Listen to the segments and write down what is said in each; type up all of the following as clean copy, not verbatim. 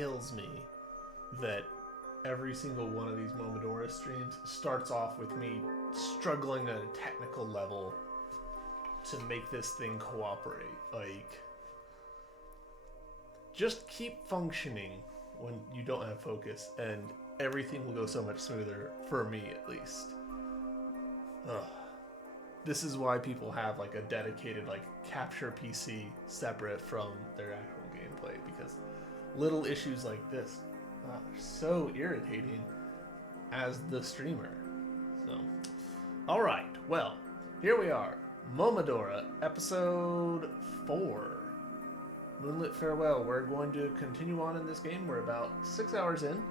kills me that every single one of these Momodora streams starts off with me struggling at a technical level to make this thing cooperate. Like, just keep functioning when you don't have focus, and everything will go so much smoother, for me at least. Ugh. This is why people have like a dedicated like capture PC separate from their actual gameplay, because little issues like this are so irritating as the streamer. So, all right, well, here we are, Momodora, episode 4. Moonlit Farewell. We're going to continue on in this game. We're about 6 hours in.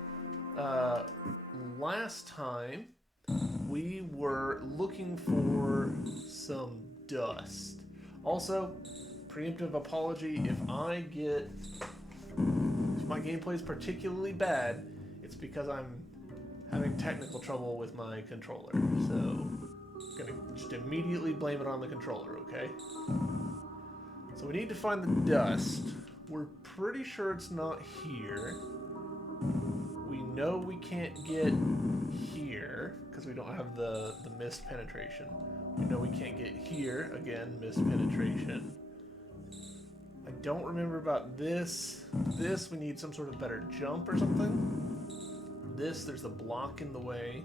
Last time, we were looking for some dust. Also, preemptive apology, if my gameplay is particularly bad, it's because I'm having technical trouble with my controller. So, I'm gonna just immediately blame it on the controller, okay? So we need to find the dust. We're pretty sure it's not here. We know we can't get here because we don't have the mist penetration. We know we can't get here. Again, mist penetration. I don't remember about this. This, we need some sort of better jump or something. This, there's a block in the way.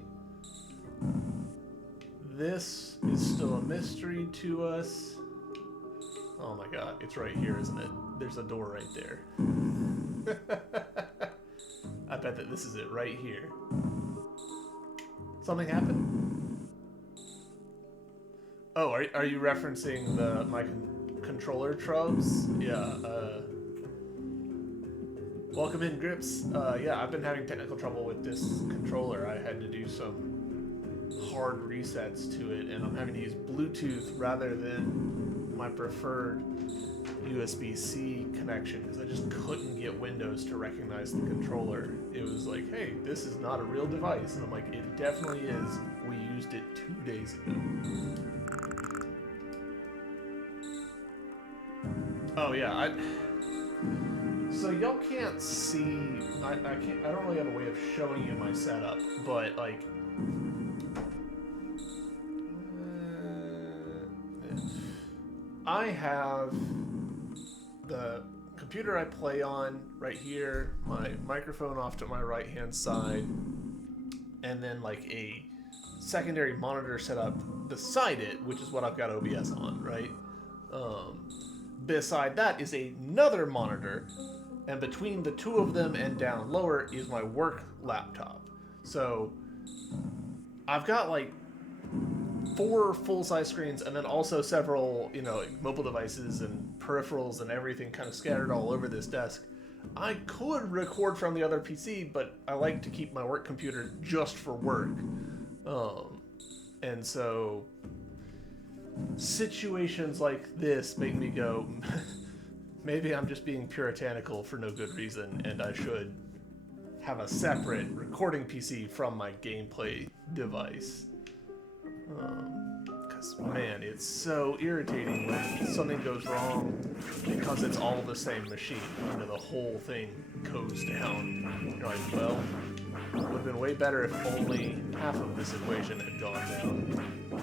This is still a mystery to us. Oh my god, it's right here, isn't it? There's a door right there. I bet that this is it right here. Something happened? Oh, are you referencing my controller trubs? Yeah, welcome in, Grips. Yeah, I've been having technical trouble with this controller. I had to do some hard resets to it, and I'm having to use Bluetooth rather than my preferred USB-C connection because I just couldn't get Windows to recognize the controller. It was like, hey, this is not a real device. And I'm like, it definitely is. We used it 2 days ago. Oh yeah, so y'all can't see, I don't really have a way of showing you my setup, but like, I have the computer I play on right here, my microphone off to my right hand side, and then like a secondary monitor set up beside it, which is what I've got OBS on, right? Beside that is another monitor, and between the two of them and down lower is my work laptop. So I've got like 4 full-size screens, and then also several, you know, mobile devices and peripherals and everything kind of scattered all over this desk. I could record from the other PC, but I like to keep my work computer just for work. And so situations like this make me go, maybe I'm just being puritanical for no good reason, and I should have a separate recording PC from my gameplay device. Because, man, it's so irritating when something goes wrong because it's all the same machine. You know, the whole thing goes down. You're like, well, it would have been way better if only half of this equation had gone down.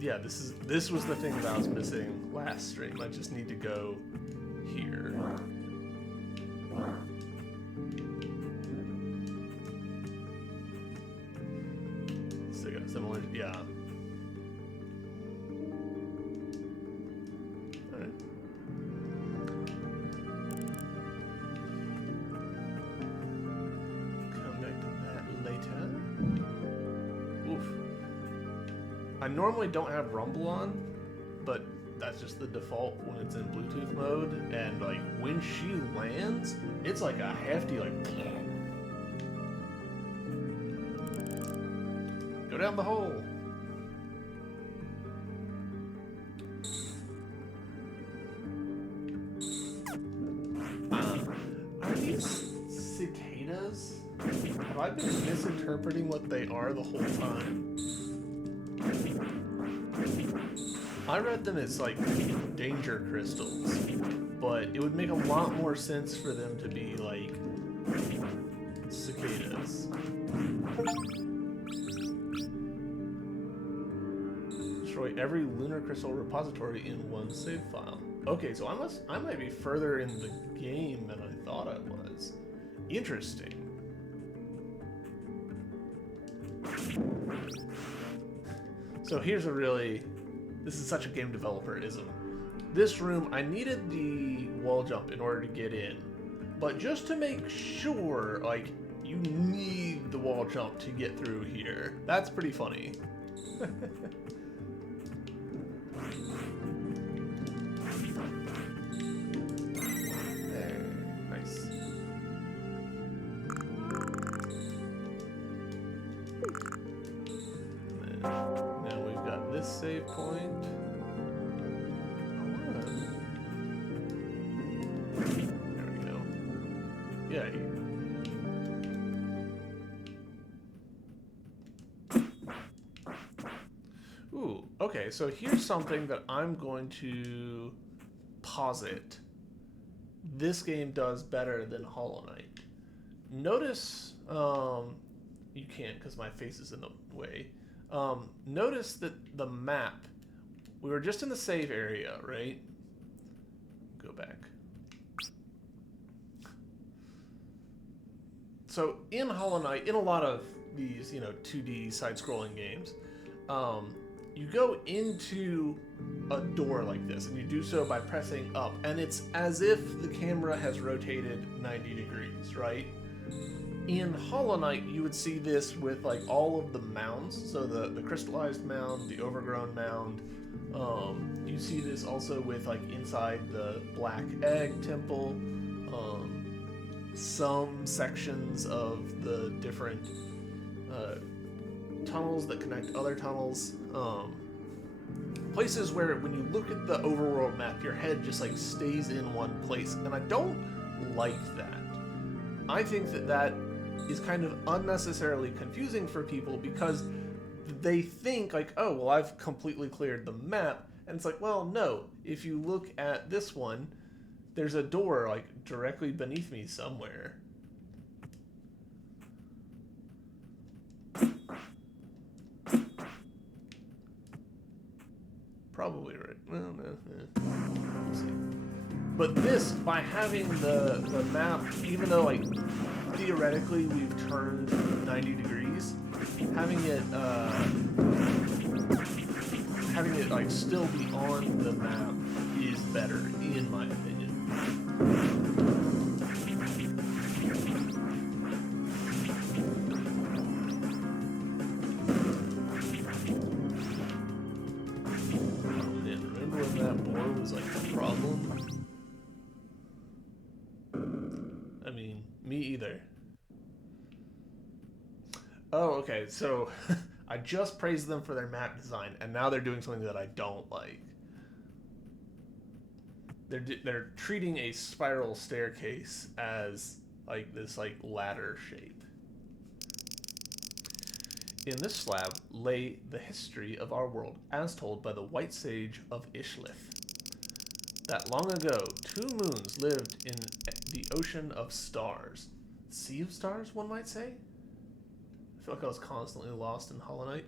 Yeah, this was the thing that I was missing last stream. I just need to go here. Similar, yeah. Alright. Come back to that later. Oof. I normally don't have Rumble on, but that's just the default when it's in Bluetooth mode, and like when she lands, it's like a hefty like down the hole. Are these cicadas? Have I been misinterpreting what they are the whole time? I read them as like danger crystals. but it would make a lot more sense for them to be like cicadas. Destroy every lunar crystal repository in one save file. Okay, so I might be further in the game than I thought I was. Interesting. So here's a really, this is such a game developer-ism. This room, I needed the wall jump in order to get in, but just to make sure, like, you need the wall jump to get through here. That's pretty funny. There, nice. Now we've got this save point. There we go. Yeah. Ooh, okay, so here's something that I'm going to posit this game does better than Hollow Knight. Notice, you can't because my face is in the way. Notice that the map, we were just in the save area, right? Go back. So in Hollow Knight, in a lot of these, 2D side-scrolling games, you go into a door like this, and you do so by pressing up, and it's as if the camera has rotated 90 degrees, right? In Hollow Knight, you would see this with like all of the mounds, so the crystallized mound, the overgrown mound. You see this also with like inside the Black Egg Temple, some sections of the different tunnels that connect other tunnels. Places where when you look at the overworld map, your head just like stays in one place, and I don't like that. I think that is kind of unnecessarily confusing for people because they think like, oh, well, I've completely cleared the map, and it's like, well, no. If you look at this one, there's a door like directly beneath me somewhere. Probably right. Well, no. We'll see. But this, by having the map, even though like theoretically we've turned 90 degrees, having it like still be on the map is better, in my opinion. Like a problem. I mean, me either. Oh, okay, so I just praised them for their map design, and now they're doing something that I don't like. They're treating a spiral staircase as like this like ladder shape. In this slab lay the history of our world as told by the white sage of Ishlith. That long ago, 2 moons lived in the ocean of stars. Sea of stars, one might say? I feel like I was constantly lost in Hollow Knight.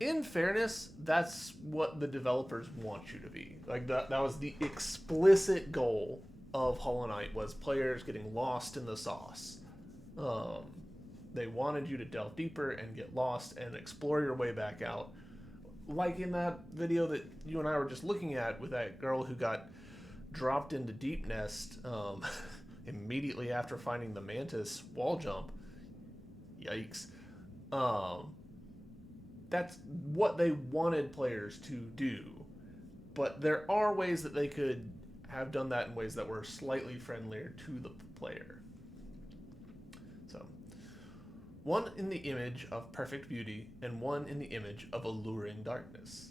In fairness, that's what the developers want you to be. Like, that was the explicit goal of Hollow Knight, was players getting lost in the sauce. They wanted you to delve deeper and get lost and explore your way back out. Like in that video that you and I were just looking at with that girl who got dropped into Deep Nest immediately after finding the Mantis wall jump. Yikes. That's what they wanted players to do. But there are ways that they could have done that in ways that were slightly friendlier to the player. So, one in the image of perfect beauty, and one in the image of alluring darkness.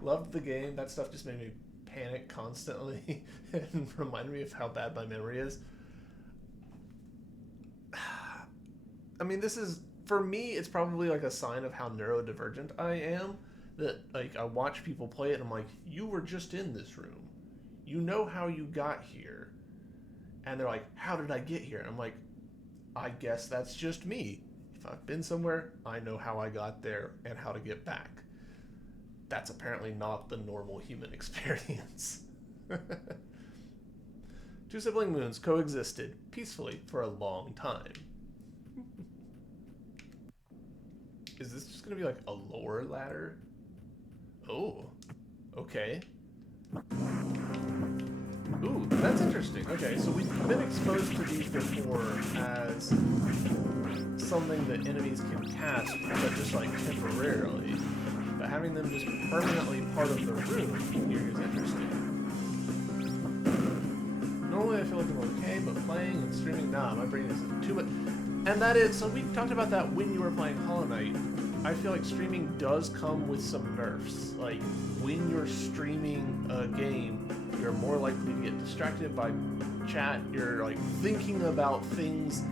Loved the game. That stuff just made me panic constantly and reminded me of how bad my memory is. I mean, this is, for me, it's probably like a sign of how neurodivergent I am, that like I watch people play it and I'm like, you were just in this room. You know how you got here. And they're like, how did I get here? And I'm like, I guess that's just me. If I've been somewhere, I know how I got there and how to get back. That's apparently not the normal human experience. Two sibling moons coexisted peacefully for a long time. Is this just gonna be like a lower ladder? Oh, okay. Ooh, that's interesting. Okay, so we've been exposed to these before as something that enemies can cast, but just like temporarily. But having them just permanently part of the room here is interesting. Normally I feel like I'm okay, but playing and streaming, nah, my brain is too much. And that is, so we talked about that when you were playing Hollow Knight. I feel like streaming does come with some nerfs. Like, when you're streaming a game, you're more likely to get distracted by chat. You're, like, thinking about things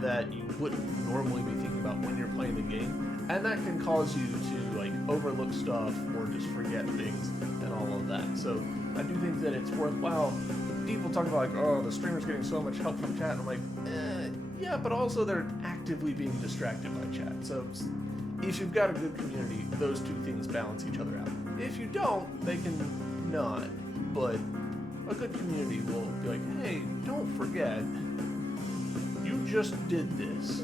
that you wouldn't normally be thinking about when you're playing the game. And that can cause you to, like, overlook stuff or just forget things and all of that. So, I do think that it's worthwhile. People talk about, like, oh, the streamer's getting so much help from chat. And I'm like, yeah, but also they're actively being distracted by chat. So, if you've got a good community, those two things balance each other out. If you don't, they can not. But a good community will be like, hey, don't forget, you just did this.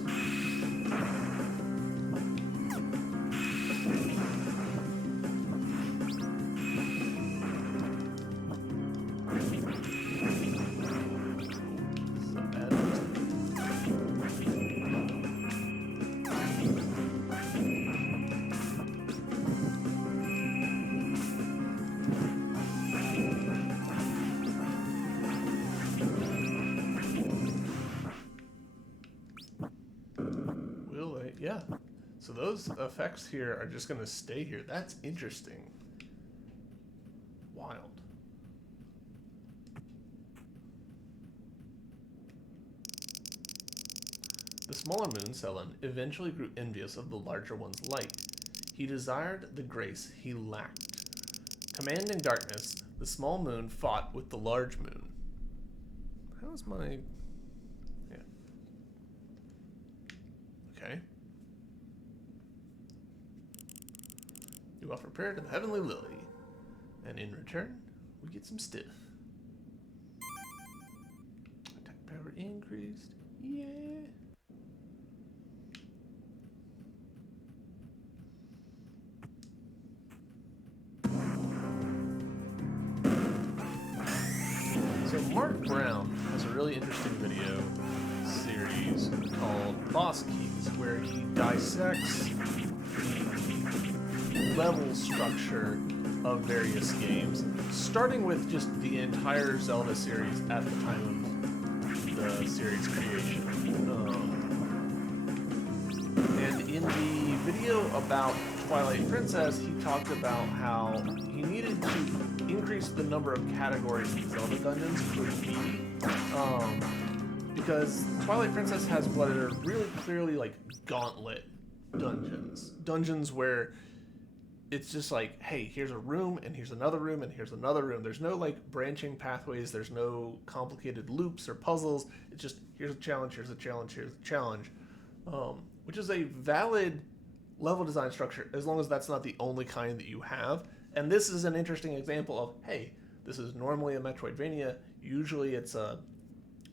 Yeah, so those effects here are just going to stay here. That's interesting. Wild. The smaller moon, Selen, eventually grew envious of the larger one's light. He desired the grace he lacked. Commanding darkness, the small moon fought with the large moon. How's my... Yeah. Okay. You offer prayer to the heavenly lily, and in return, we get some stiff. Attack power increased. Yeah. So Mark Brown has a really interesting video series called Boss Keys, where he dissects the level structure of various games, starting with just the entire Zelda series at the time of the series creation. And in the video about Twilight Princess, he talked about how he needed to increase the number of categories that Zelda dungeons could be. Because Twilight Princess has what are really clearly like gauntlet dungeons. Dungeons where it's just like, hey, here's a room, and here's another room, and here's another room. There's no like branching pathways. There's no complicated loops or puzzles. It's just, here's a challenge, here's a challenge, here's a challenge. Which is a valid level design structure, as long as that's not the only kind that you have. And this is an interesting example of, hey, this is normally a Metroidvania. Usually it's a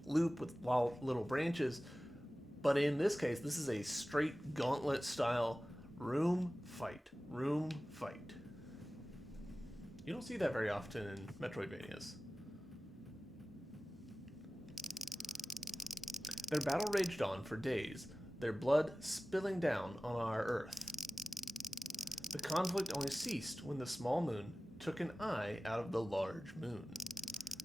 loop with little branches. But in this case, this is a straight gauntlet style room fight. Room fight. You don't see that very often in Metroidvanias. Their battle raged on for days, their blood spilling down on our Earth. The conflict only ceased when the small moon took an eye out of the large moon.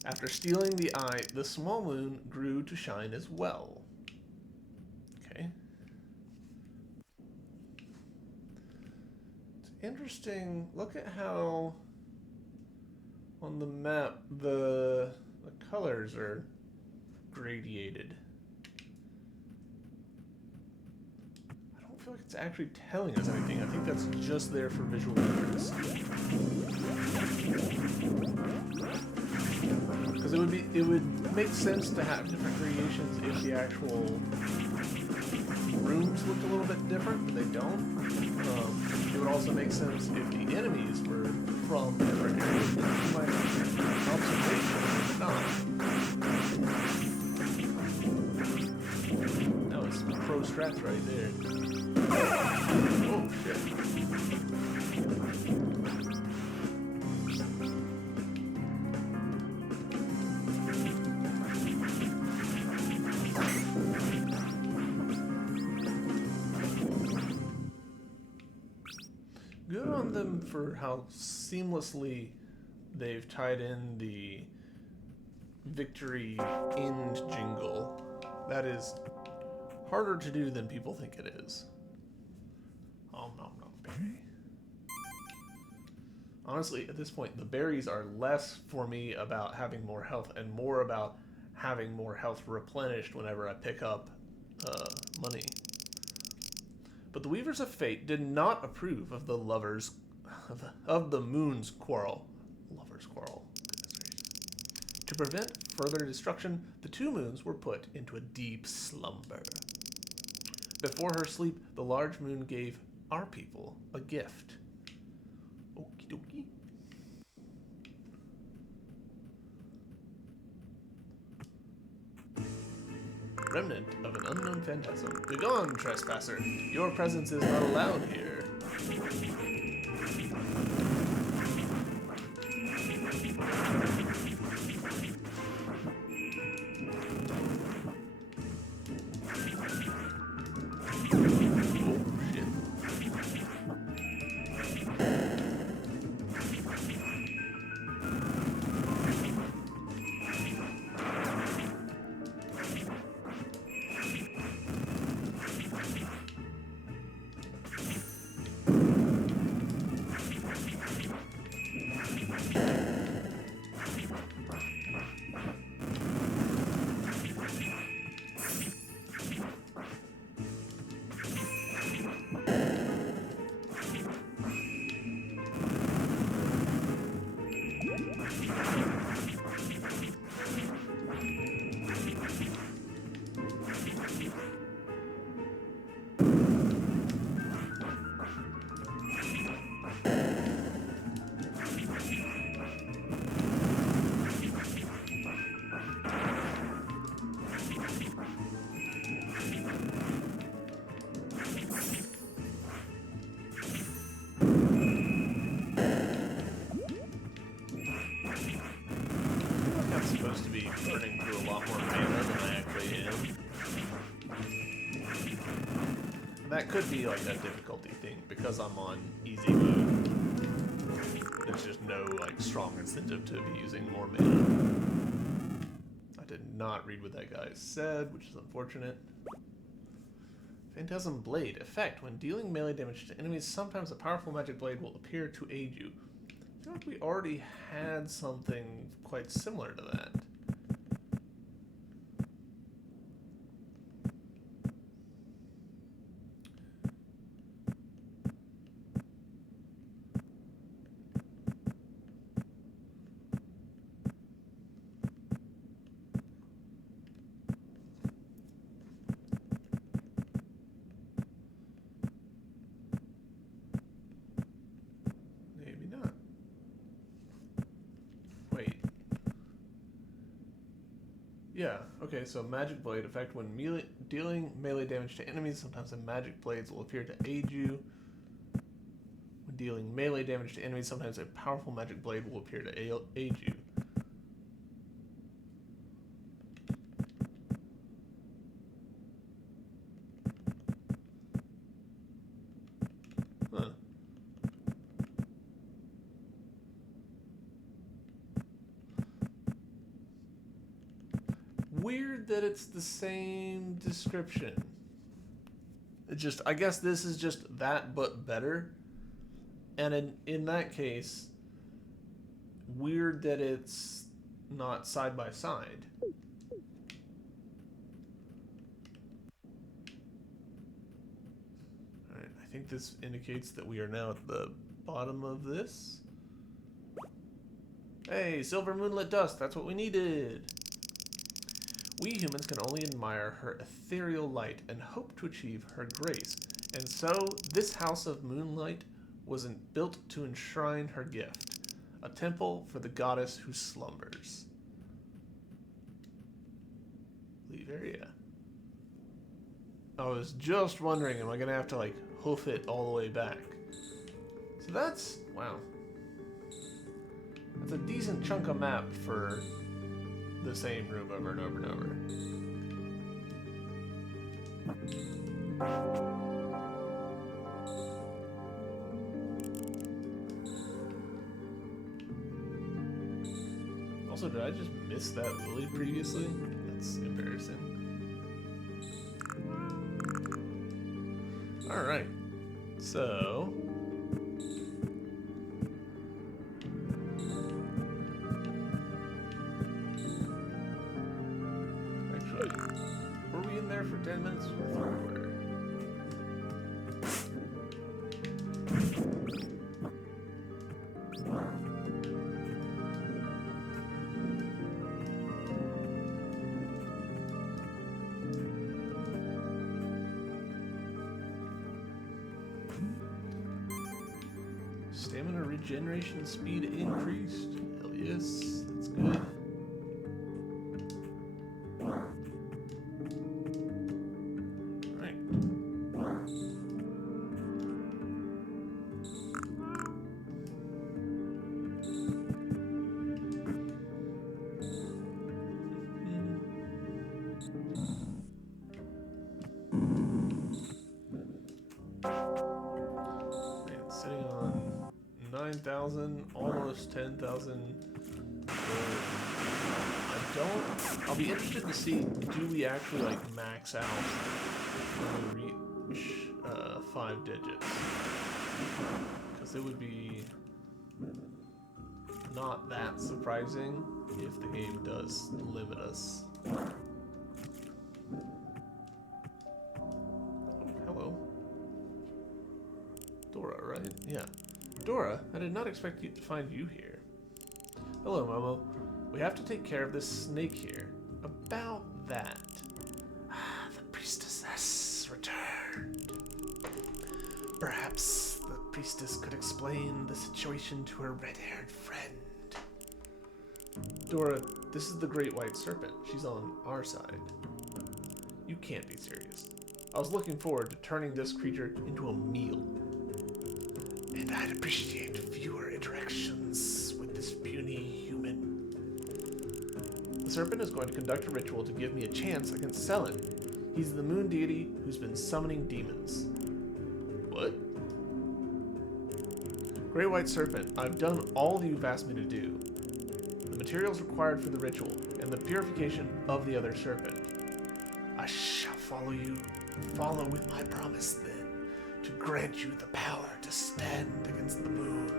After stealing the eye, the small moon grew to shine as well. Okay. It's interesting. Look at how on the map the colors are gradiated. I don't feel like it's actually telling us anything. I think that's just there for visual interest. Because it would make sense to have different creations if the actual rooms looked a little bit different, but they don't. It would also make sense if the enemies were from different areas. You might have observation, but not. That was pro strats right there. Oh shit. Good on them for how seamlessly they've tied in the victory end jingle. That is harder to do than people think it is. Oh, no, berry. Honestly, at this point, the berries are less for me about having more health and more about having more health replenished whenever I pick up money. But the Weavers of Fate did not approve of the lovers of the moon's quarrel. Lovers' quarrel. Goodness gracious. To prevent further destruction, the two moons were put into a deep slumber. Before her sleep, the large moon gave our people a gift. Okie dokie. Remnant of an unknown phantasm. Begone, trespasser! Your presence is not allowed here. That could be like that difficulty thing because I'm on easy mode. There's just no like strong incentive to be using more mana. I did not read what that guy said, which is unfortunate. Phantasm Blade. Effect. When dealing melee damage to enemies, sometimes a powerful magic blade will appear to aid you. I feel like we already had something quite similar to that. Yeah, okay, so Magic Blade effect. When dealing melee damage to enemies, sometimes the magic blades will appear to aid you. When dealing melee damage to enemies, sometimes a powerful magic blade will appear to aid you. Huh. Weird that it's the same description. It just, I guess this is just that but better. And in that case, weird that it's not side by side. think this indicates that we are now at the bottom of this. Hey, silver moonlit dust, that's what we needed. We humans can only admire her ethereal light and hope to achieve her grace. And so, this house of moonlight wasn't built to enshrine her gift, a temple for the goddess who slumbers. Leave area. I was just wondering, am I gonna have to like hoof it all the way back? So that's, wow. That's a decent chunk of map for the same room over and over and over. Also, did I just miss that lily previously? That's embarrassing. Alright. So... actually, were we in there for 10 minutes? I thought we were. Stamina regeneration speed increased. Hell yes, that's good. Alright. Man, sitting on 9,000, almost 10,000. I'll be interested to see, do we actually like max out when we reach 5 digits? Because it would be not that surprising if the game does limit us. Oh, hello. Dora, right? Yeah. Dora, I did not expect to find you here. Hello, Momo. We have to take care of this snake here. About that. The priestess has returned. Perhaps the priestess could explain the situation to her red-haired friend. Dora, this is the great white serpent. She's on our side. You can't be serious. I was looking forward to turning this creature into a meal. And I'd appreciate fewer interactions with this puny human. The serpent is going to conduct a ritual to give me a chance against Selen. He's the moon deity who's been summoning demons. What? Great White Serpent, I've done all you've asked me to do. The materials required for the ritual, and the purification of the other serpent. I shall follow with my promise then, to grant you the power to stand against the moon.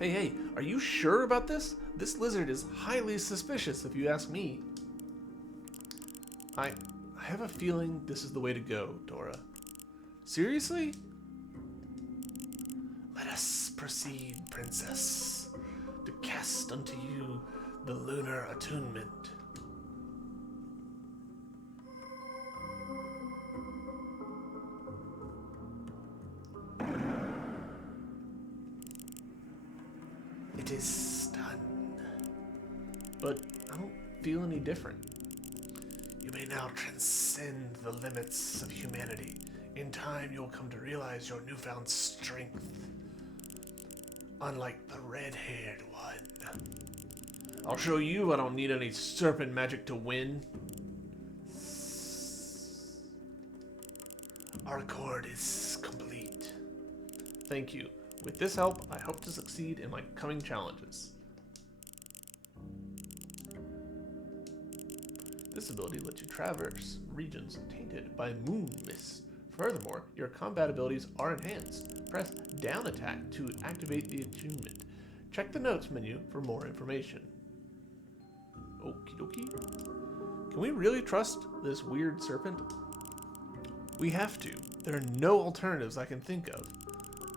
Hey, are you sure about this? This lizard is highly suspicious, if you ask me. I have a feeling this is the way to go, Dora. Seriously? Let us proceed, Princess, to cast unto you the lunar attunement. It is done. But I don't feel any different. You may now transcend the limits of humanity. In time, you'll come to realize your newfound strength. Unlike the red-haired one. I'll show you I don't need any serpent magic to win. Our accord is complete. Thank you. With this help, I hope to succeed in my coming challenges. This ability lets you traverse regions tainted by moon mist. Furthermore, your combat abilities are enhanced. Press down attack to activate the attunement. Check the notes menu for more information. Okie dokie. Can we really trust this weird serpent? We have to. There are no alternatives I can think of.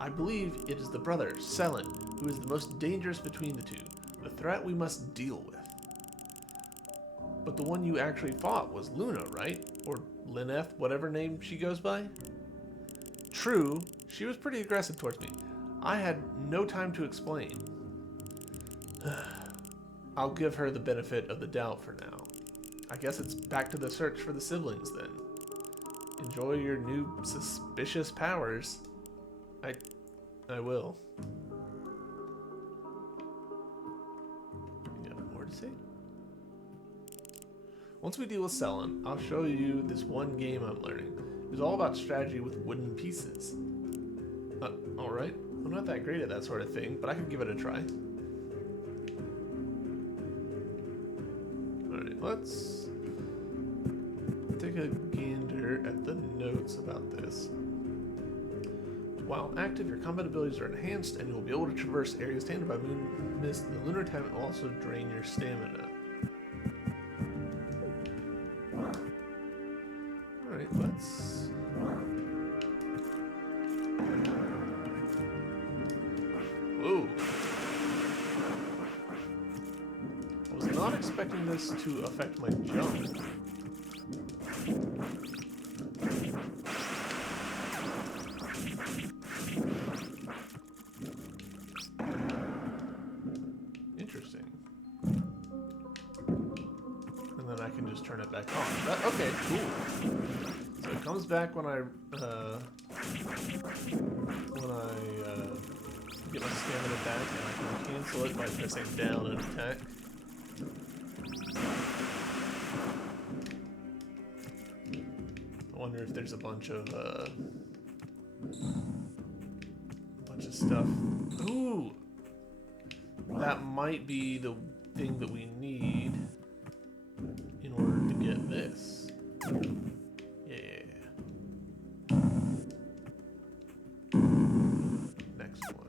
I believe it is the brother, Selen, who is the most dangerous between the two. The threat we must deal with. But the one you actually fought was Luna, right? Or Lineth, whatever name she goes by? True, she was pretty aggressive towards me. I had no time to explain. I'll give her the benefit of the doubt for now. I guess it's back to the search for the siblings then. Enjoy your new suspicious powers. I will. You got more to say? Once we deal with Selen, I'll show you this one game I'm learning. It's all about strategy with wooden pieces. Alright. I'm not that great at that sort of thing, but I could give it a try. Alright, let's take a gander at the notes about this. While active, your combat abilities are enhanced, and you will be able to traverse areas tainted by moon mist. The lunar time will also drain your stamina. Alright, let's... Whoa! I was not expecting this to affect my jump. Interesting. And then I can just turn it back on. Okay, cool. So it comes back when I get my stamina back, and I can cancel it by pressing down and attack. I wonder if there's a bunch of stuff. Ooh, that might be the thing that we need in order to get this. Yeah. Next one.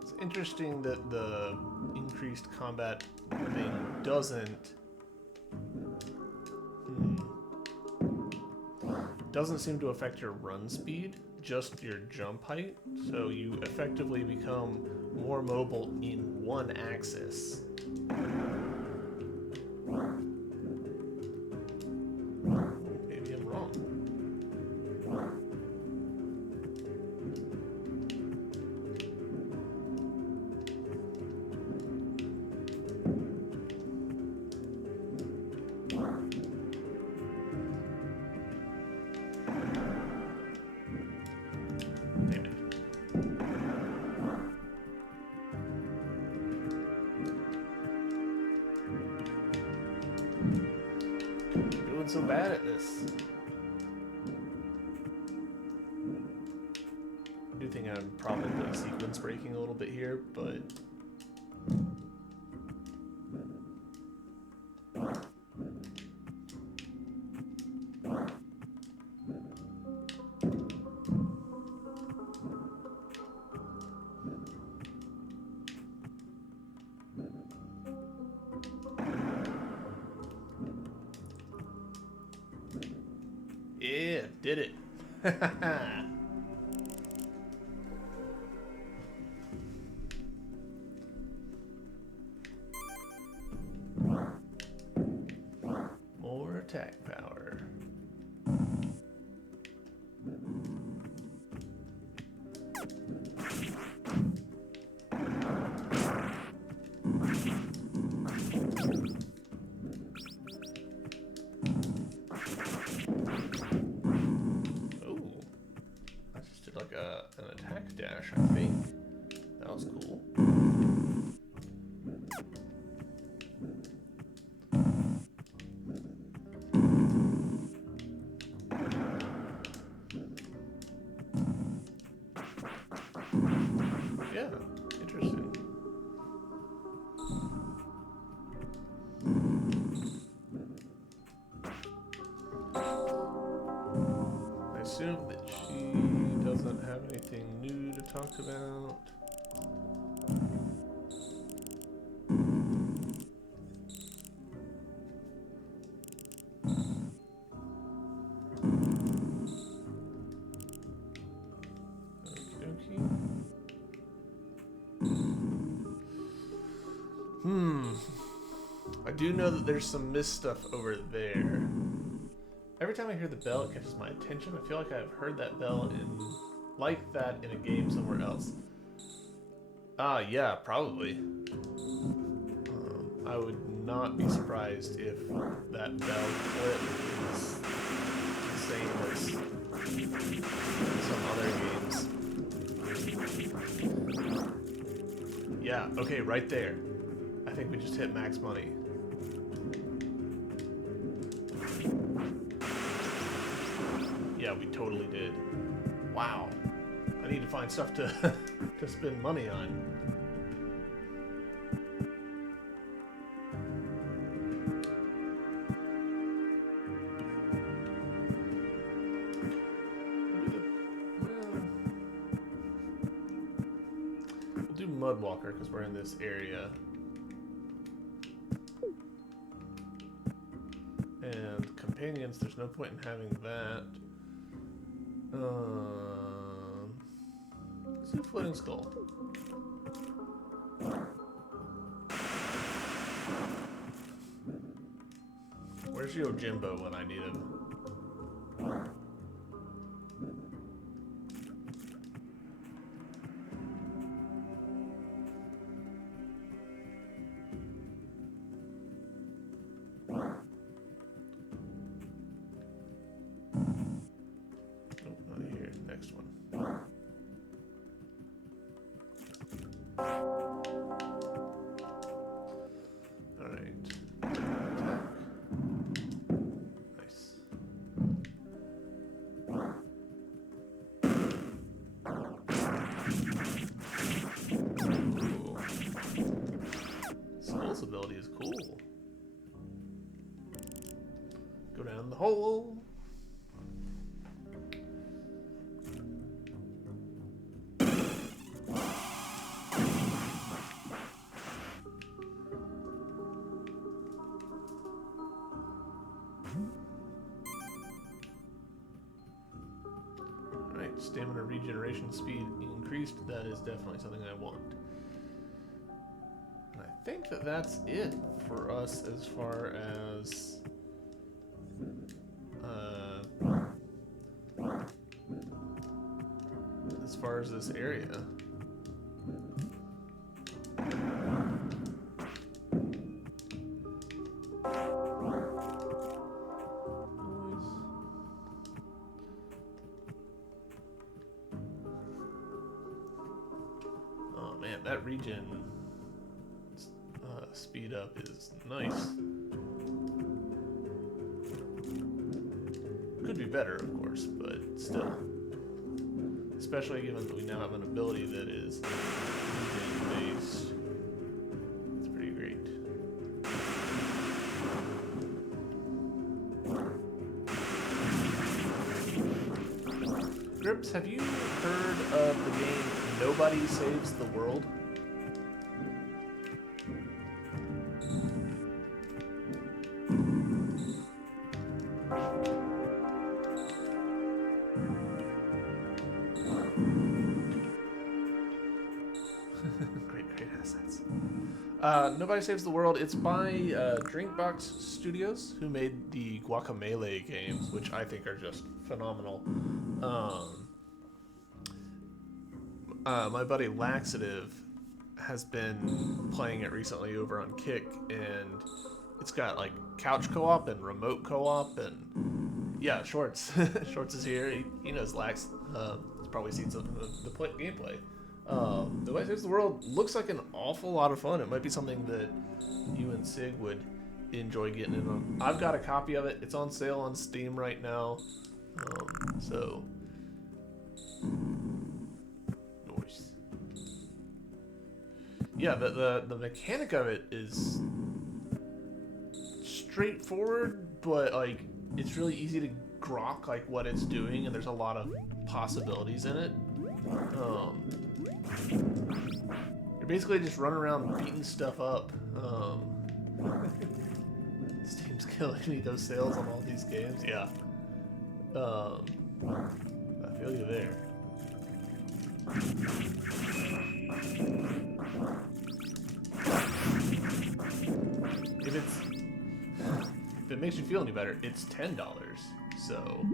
It's interesting that the increased combat thing doesn't seem to affect your run speed, just your jump height. So you effectively become more mobile in one axis. Maybe I'm wrong. So bad at this. I do think I'm probably sequence breaking a little bit here, but yeah, did it. More attack power. talk about. I do know that there's some mist stuff over there. Every time I hear the bell, it catches my attention. I feel like I've heard that bell like that in a game somewhere else. Ah, yeah, probably. I would not be surprised if that bell clip is the same as some other games. Yeah, okay, right there. I think we just hit max money. Yeah, we totally did. Wow. I need to find stuff to to spend money on. We'll do Mudwalker because we're in this area. And companions, there's no point in having that. Let's do Floating Skull. Where's Yojimbo when I need him? Ability is cool. Go down the hole. Alright, stamina regeneration speed increased. That is definitely something I want. I think that that's it for us as far as this area. Oh man, that regen speed up is nice. Could be better, of course, but still. Especially given that we now have an ability that is based. It's pretty great. Grips, have you heard of the game Nobody Saves the World? Great assets. Nobody Saves the World. It's by Drinkbox Studios, who made the Guacamelee games, which I think are just phenomenal. My buddy Laxative has been playing it recently over on Kick, and it's got like couch co-op and remote co-op, and yeah, Shorts. Shorts is here. He knows Lax. He's probably seen some of the gameplay. Nobody Saves the World looks like an awful lot of fun. It might be something that you and Sig would enjoy getting in on. I've got a copy of it. It's on sale on Steam right now. So nice. Yeah, the mechanic of it is straightforward, but like it's really easy to grok like what it's doing, and there's a lot of possibilities in it. You're basically just running around beating stuff up. Steam's killing me, those sales on all these games. Yeah. I feel you there. If it makes you feel any better, it's $10. So.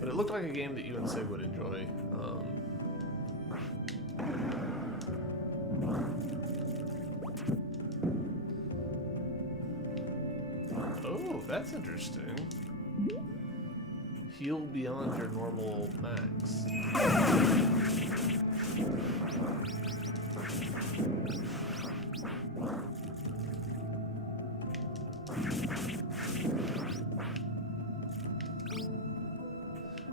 But it looked like a game that you and Sig would enjoy. Oh, that's interesting. Heal beyond your normal max.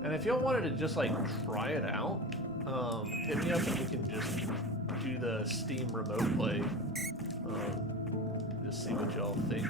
And if y'all wanted to just like try it out, hit me up and we can just do the Steam remote play. Just see what y'all think.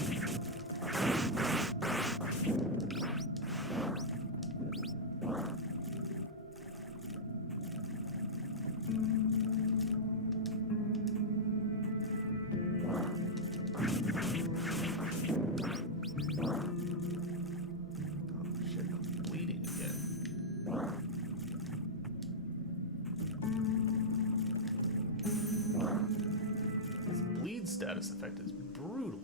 Status effect is brutal.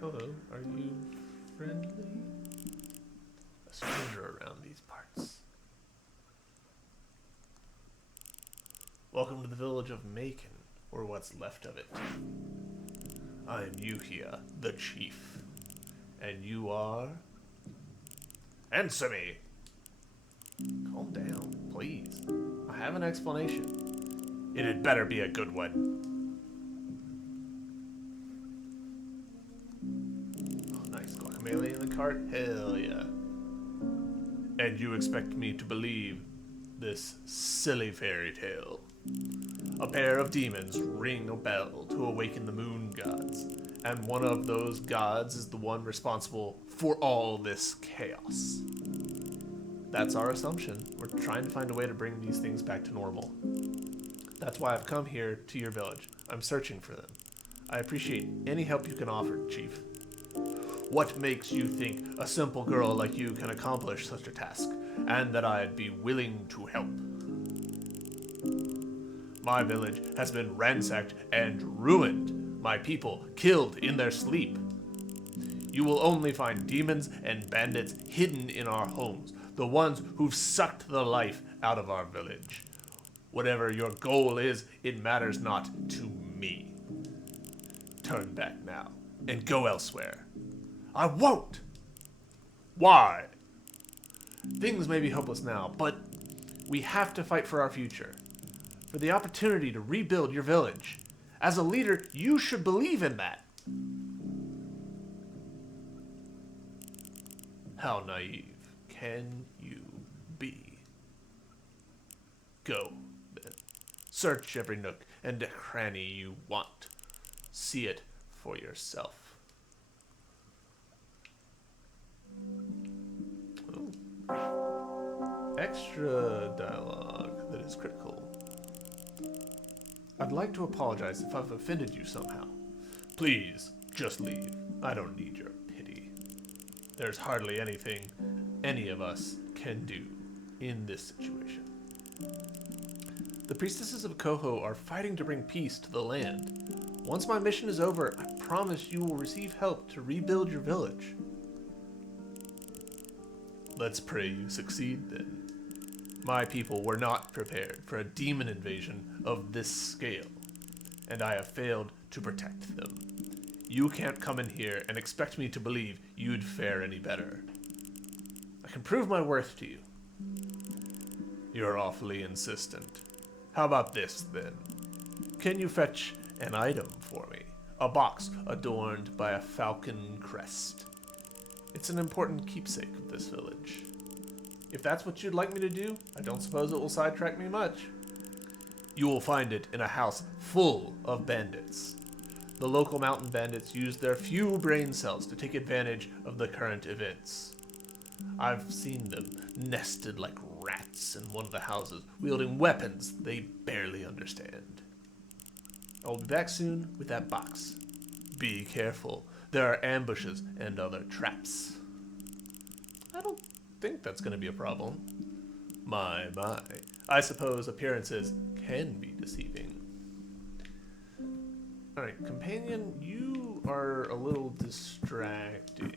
Hello, are you friendly? A stranger around these parts. Welcome to the village of Macon. Or what's left of it. I am Yuhia, the chief. And you are? Answer me! Calm down, please. I have an explanation. It had better be a good one. Oh, nice. Guacamole in the cart? Hell yeah. And you expect me to believe this silly fairy tale? A pair of demons ring a bell to awaken the moon gods, and one of those gods is the one responsible for all this chaos. That's our assumption. We're trying to find a way to bring these things back to normal. That's why I've come here to your village. I'm searching for them. I appreciate any help you can offer, Chief. What makes you think a simple girl like you can accomplish such a task, and that I'd be willing to help? My village has been ransacked and ruined. My people killed in their sleep. You will only find demons and bandits hidden in our homes, the ones who've sucked the life out of our village. Whatever your goal is, it matters not to me. Turn back now and go elsewhere. I won't! Why? Things may be hopeless now, but we have to fight for our future. For the opportunity to rebuild your village. As a leader, you should believe in that. How naive can you be? Go, then. Search every nook and cranny you want. See it for yourself. Oh. Extra dialogue that is critical. I'd like to apologize if I've offended you somehow. Please, just leave. I don't need your pity. There's hardly anything any of us can do in this situation. The priestesses of Koho are fighting to bring peace to the land. Once my mission is over, I promise you will receive help to rebuild your village. Let's pray you succeed then. My people were not prepared for a demon invasion of this scale, and I have failed to protect them. You can't come in here and expect me to believe you'd fare any better. I can prove my worth to you. You're awfully insistent. How about this, then? Can you fetch an item for me? A box adorned by a falcon crest. It's an important keepsake of this village. If that's what you'd like me to do, I don't suppose it will sidetrack me much. You will find it in a house full of bandits. The local mountain bandits use their few brain cells to take advantage of the current events. I've seen them nested like rats in one of the houses, wielding weapons they barely understand. I'll be back soon with that box. Be careful. There are ambushes and other traps. I don't think that's going to be a problem. My. I suppose appearances can be deceiving. Alright, companion, you are a little distracting.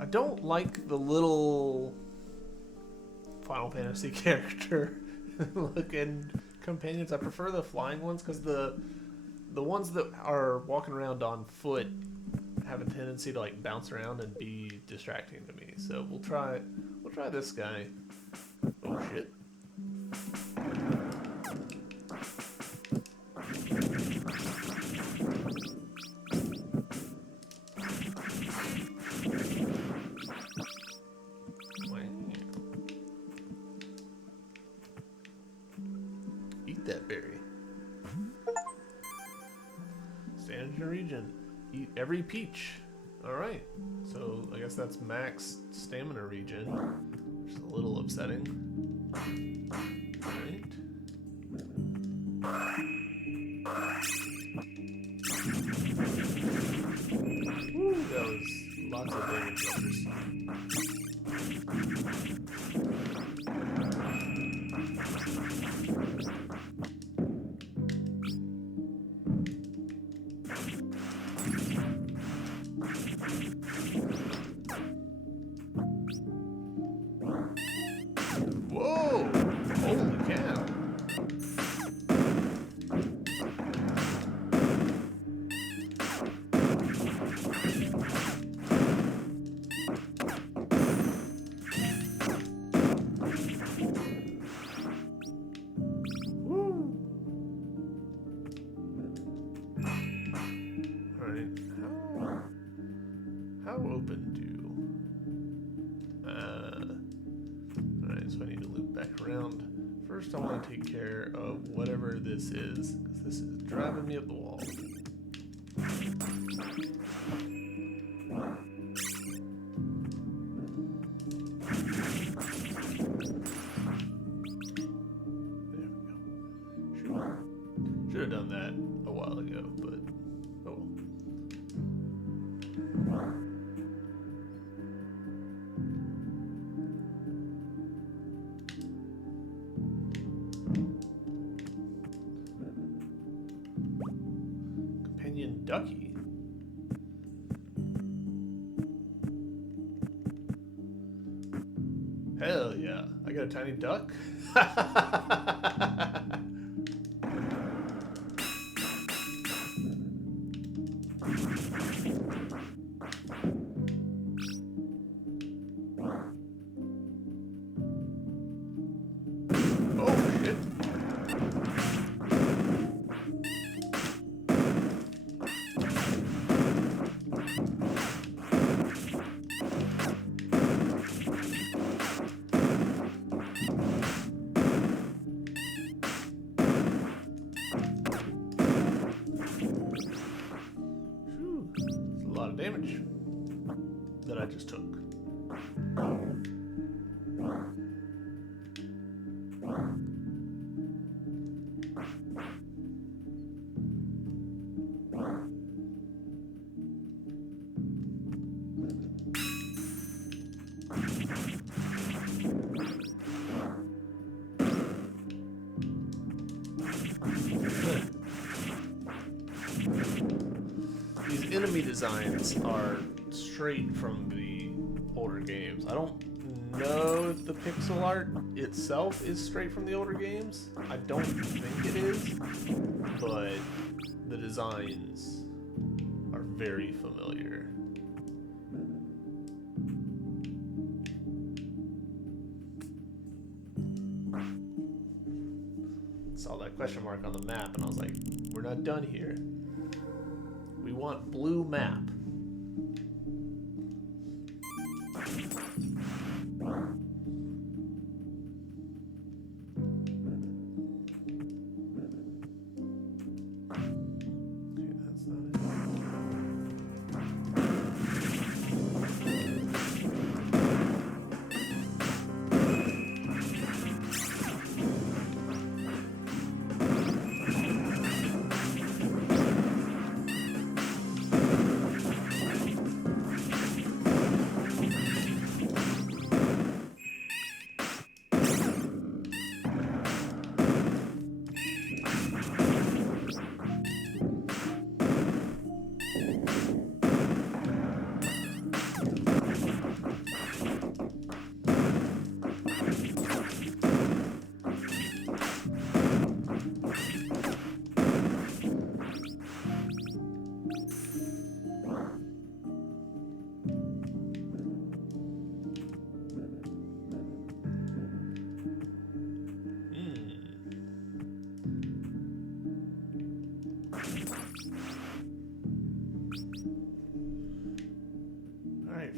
I don't like the little Final Fantasy character looking companions. I prefer the flying ones because the ones that are walking around on foot have a tendency to like bounce around and be distracting to me. So we'll try this guy. Oh shit. Eat that berry. Stand in the region. Eat every peach. Alright. So I guess that's max stamina region. Which is a little upsetting. Alright. Woo, that was lots of damage numbers. Whoa! Holy cow! Woo! Alright, how open do Alright, so I need to loop back around. First I want to take care of whatever this is, because this is driving me up the wall. There we go. Should have done that a while ago, but oh well. Companion Ducky. Hell yeah. I got a tiny duck. Oh shit. Damage that I just took. Enemy designs are straight from the older games. I don't know if the pixel art itself is straight from the older games. I don't think it is, but the designs are very familiar. Saw that question mark on the map and I was like, we're not done here. We want blue map.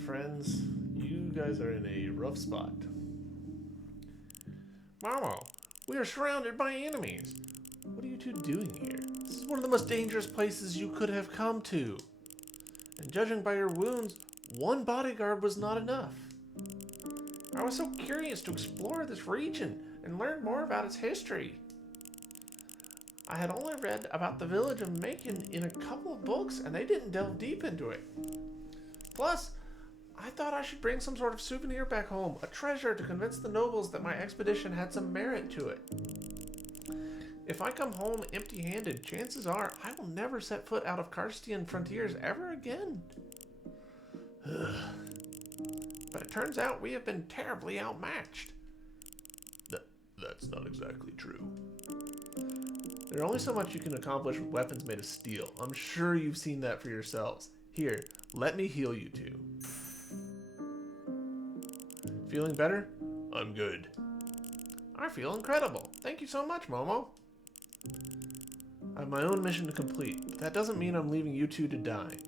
Friends, you guys are in a rough spot. Momo, we are surrounded by enemies. What are you two doing here? This is one of the most dangerous places you could have come to. And judging by your wounds, one bodyguard was not enough. I was so curious to explore this region and learn more about its history. I had only read about the village of Macon in a couple of books, and they didn't delve deep into it. Plus, I thought I should bring some sort of souvenir back home, a treasure to convince the nobles that my expedition had some merit to it. If I come home empty-handed, chances are I will never set foot out of Karstian frontiers ever again. But it turns out we have been terribly outmatched. That's not exactly true. There's only so much you can accomplish with weapons made of steel. I'm sure you've seen that for yourselves. Here, let me heal you two. Feeling better? I'm good. I feel incredible. Thank you so much, Momo. I have my own mission to complete, but that doesn't mean I'm leaving you two to die.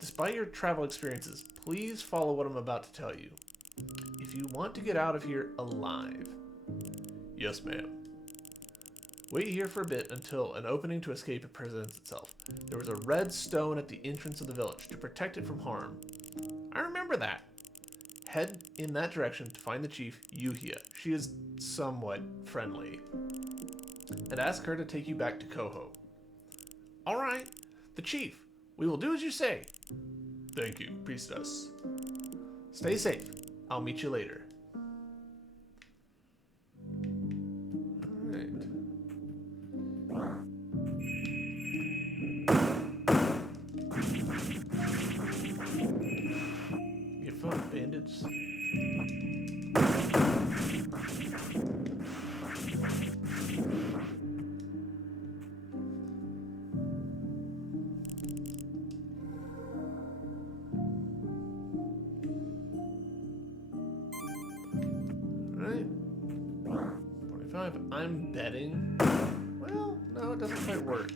Despite your travel experiences, please follow what I'm about to tell you. If you want to get out of here alive. Yes, ma'am. Wait here for a bit until an opening to escape presents itself. There was a red stone at the entrance of the village to protect it from harm. I remember that. Head in that direction to find the chief, Yuhia. She is somewhat friendly. And ask her to take you back to Koho. All right, the chief. We will do as you say. Thank you, priestess. Stay safe. I'll meet you later. Bandits. Right. 45. I'm betting. Well, no, it doesn't quite work.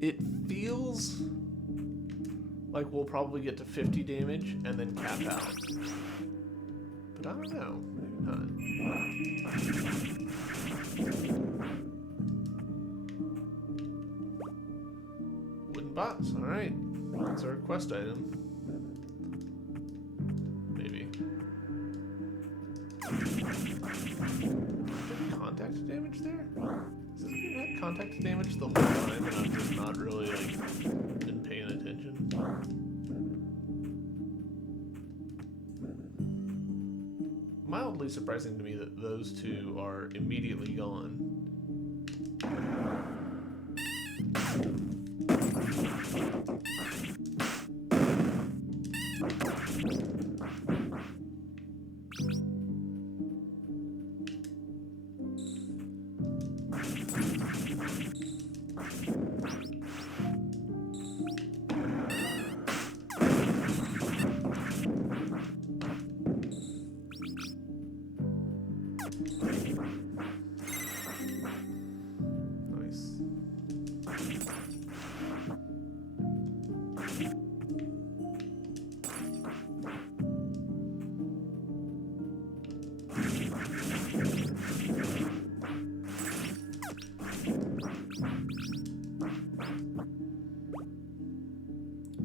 It feels like we'll probably get to 50 damage and then cap out. But I don't know. Maybe not. Wooden box. Alright. That's our quest item. Maybe. Contact damage there? Has this game had contact damage the whole time and I've just not really been paying attention? Mildly surprising to me that those two are immediately gone.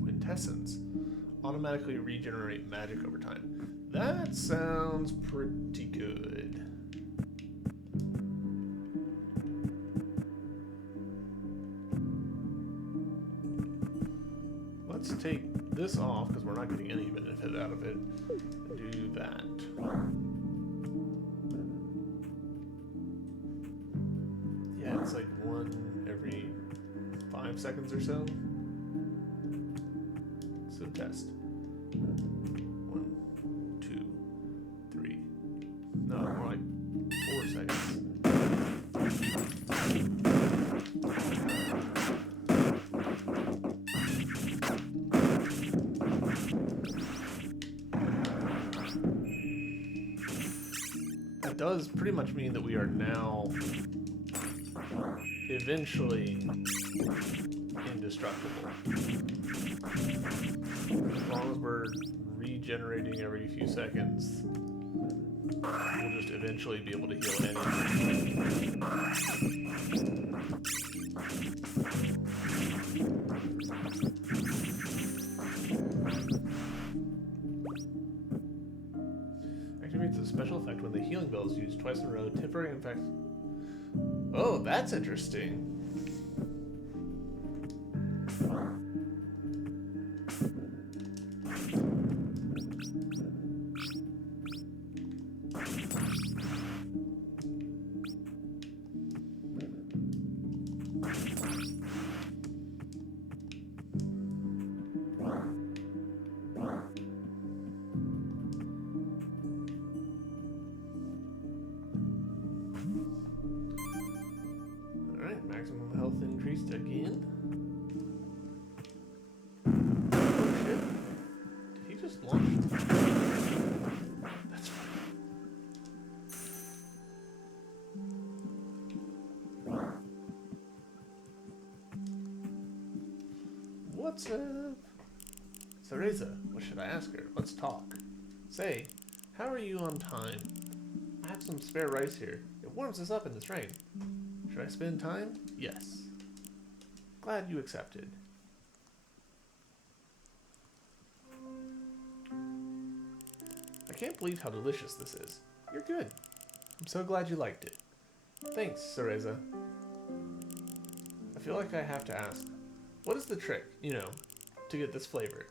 Quintessence. Automatically regenerate magic over time. That sounds pretty good. Let's take this off because we're not getting any benefit out of it. And do that. Yeah, it's like one every 5 seconds or so. So test. 1, 2, 3. No, more like 4 seconds. That does pretty much mean that we are now eventually indestructible. As long as we're regenerating every few seconds, we'll just eventually be able to heal anything. Activates a special effect when the healing bell is used twice in a row. Temporary effect. Oh, that's interesting. Maximum health increased again. Oh shit. Did he just launch? That's funny. What's up? Cereza, what should I ask her? Let's talk. Say, how are you on time? I have some spare rice here. It warms us up in this rain. Should I spend time? Yes. Glad you accepted. I can't believe how delicious this is. You're good. I'm so glad you liked it. Thanks, Cereza. I feel like I have to ask, what is the trick, to get this flavor?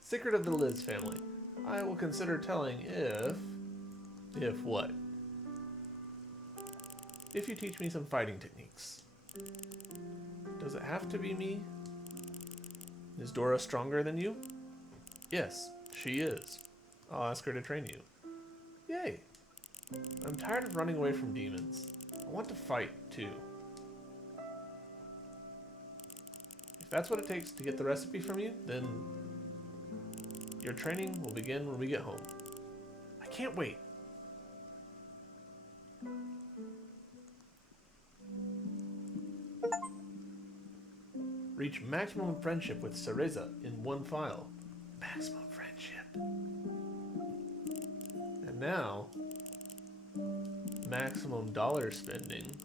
Secret of the Liz family. I will consider telling if... If what? If you teach me some fighting techniques. Does it have to be me? Is Dora stronger than you? Yes, she is. I'll ask her to train you. Yay! I'm tired of running away from demons. I want to fight, too. If that's what it takes to get the recipe from you, then your training will begin when we get home. I can't wait. Reach maximum friendship with Cereza in one file. Maximum friendship. And now, maximum dollar spending.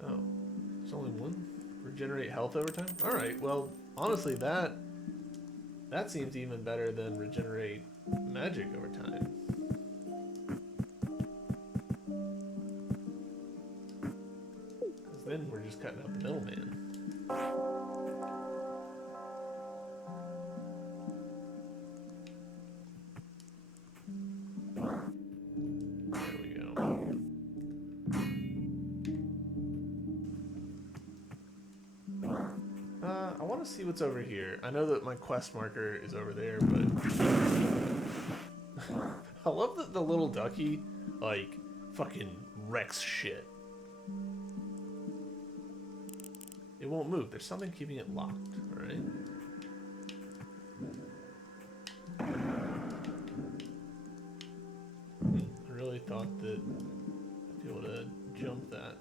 Oh, there's only one? Regenerate health over time? Alright, well, honestly, that seems even better than regenerate magic over time. Because then we're just cutting out the middleman. I want to see what's over here. I know that my quest marker is over there, but I love that the little ducky, like, fucking wrecks shit. It won't move. There's something keeping it locked, right? I really thought that I'd be able to jump that.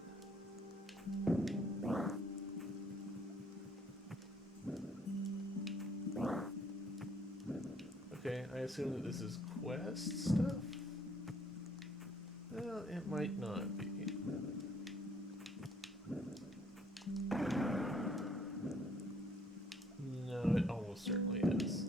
Okay, I assume that this is quest stuff? Well, it might not be. No, it almost certainly is.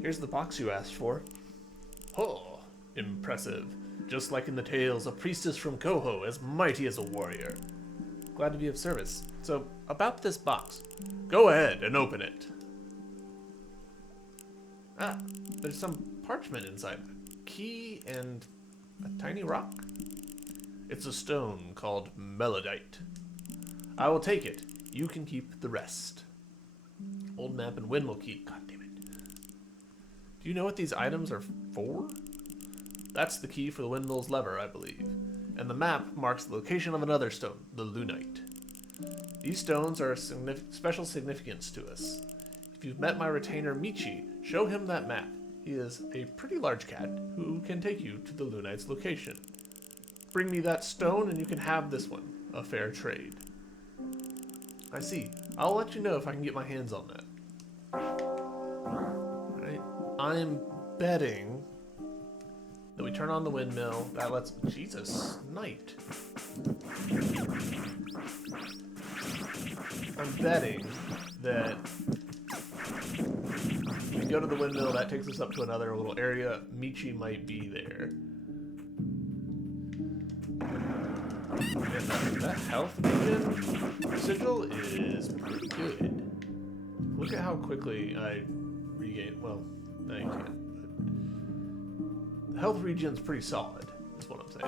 Here's the box you asked for. Oh, impressive. Just like in the tales, a priestess from Koho, as mighty as a warrior. Glad to be of service. So, about this box. Go ahead and open it. Ah, there's some parchment inside. A key and a tiny rock. It's a stone called melodite. I will take it. You can keep the rest. Old map and windmill key. God damn it. Do you know what these items are for? That's the key for the windmill's lever, I believe. And the map marks the location of another stone, the lunite. These stones are of special significance to us. If you've met my retainer Michi, show him that map. He is a pretty large cat who can take you to the lunite's location. Bring me that stone and you can have this one. A fair trade. I see. I'll let you know if I can get my hands on that. I'm betting that we turn on the windmill. That lets... Jesus, night. I'm betting that we go to the windmill. That takes us up to another little area. Michi might be there. And that health regen sigil is pretty good. Look at how quickly I regain... Well... No, you can't. The health regen's pretty solid, is what I'm saying.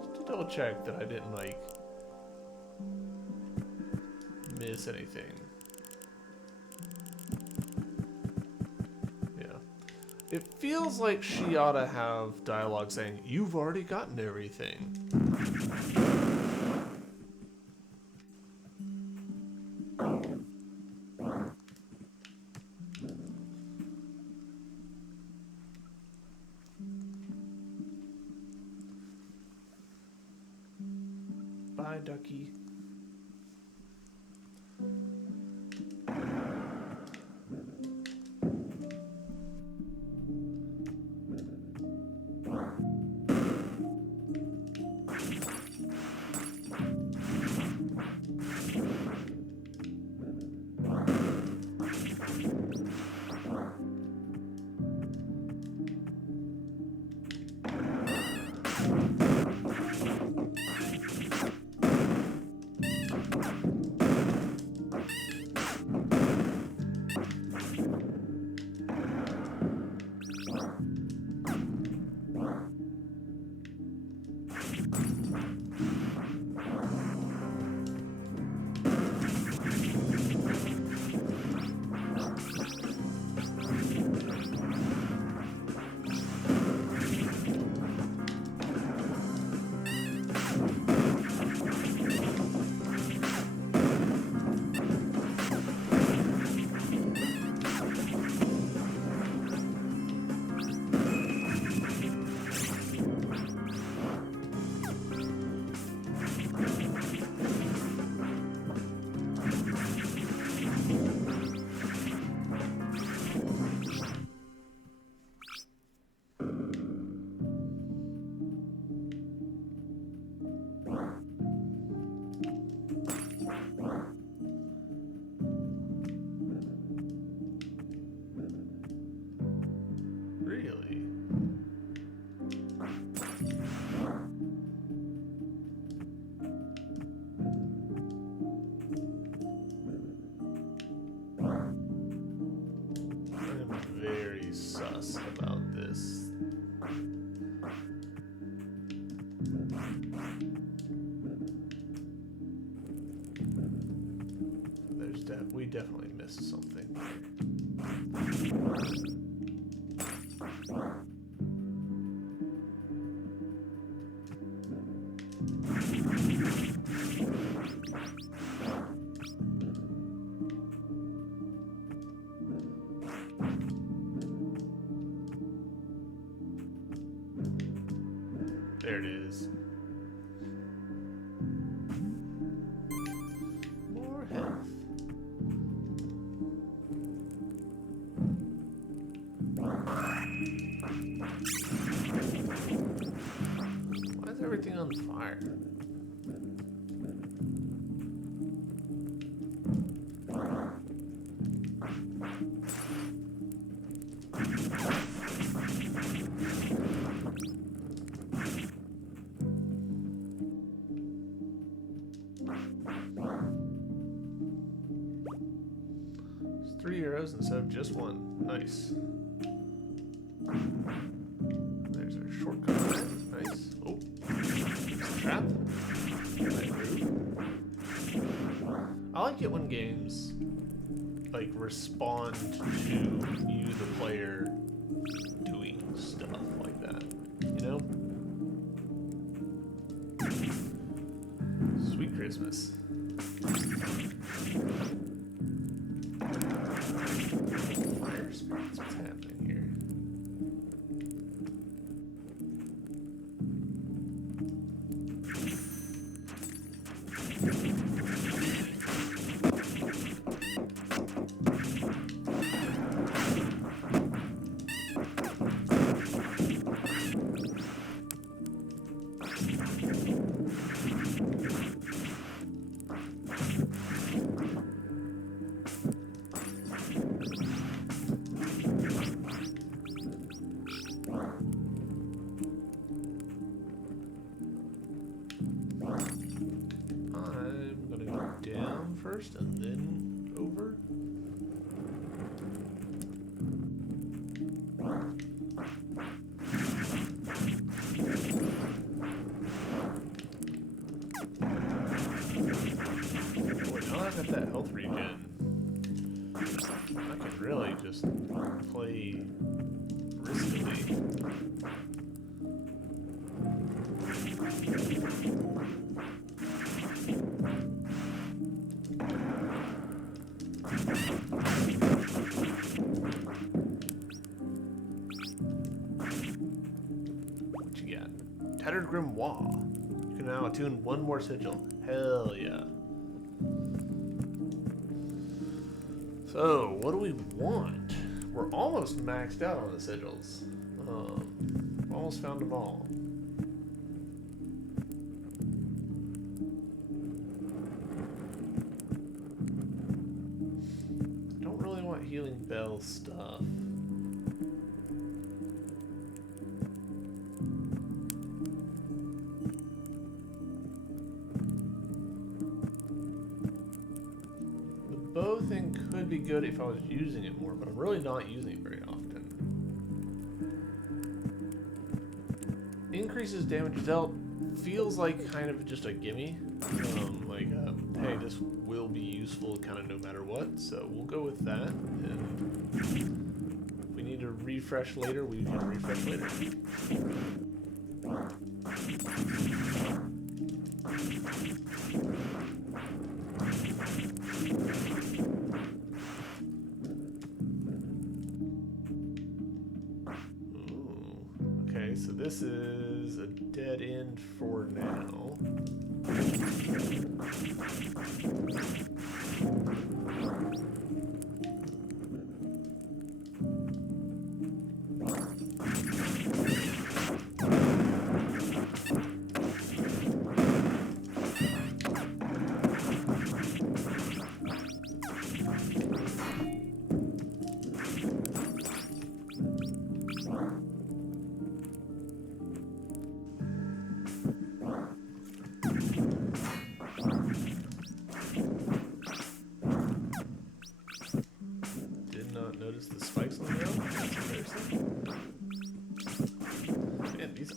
Just to double check that I didn't, like, miss anything. Yeah. It feels like she ought to have dialogue saying, "You've already gotten everything." Bye, ducky. Really? I'm very sus about this. We definitely missed something here. There it is. More health. Why is everything on fire? It's 3 arrows instead of just one. Nice. There's our shortcut. Nice. Oh, trap. I like it when games like respond to you, the player, doing stuff like that. You know? Sweet Christmas. Fire spirits, what's happening here? I'm gonna go down first and then over. Boy, now I've got that health regen. I can really just play riskily. What you got? Tattered Grimoire. You can now attune one more sigil. Hell yeah. So, what do we want? We're almost maxed out on the sigils. Almost found them all. Don't really want healing bell stuff. Bow thing could be good if I was using it more, but I'm really not using it very often. Increases damage dealt feels like kind of just a gimme. Hey, this will be useful kind of no matter what, so we'll go with that. And if we need to refresh later, we can refresh later. Okay, so this is a dead end for now.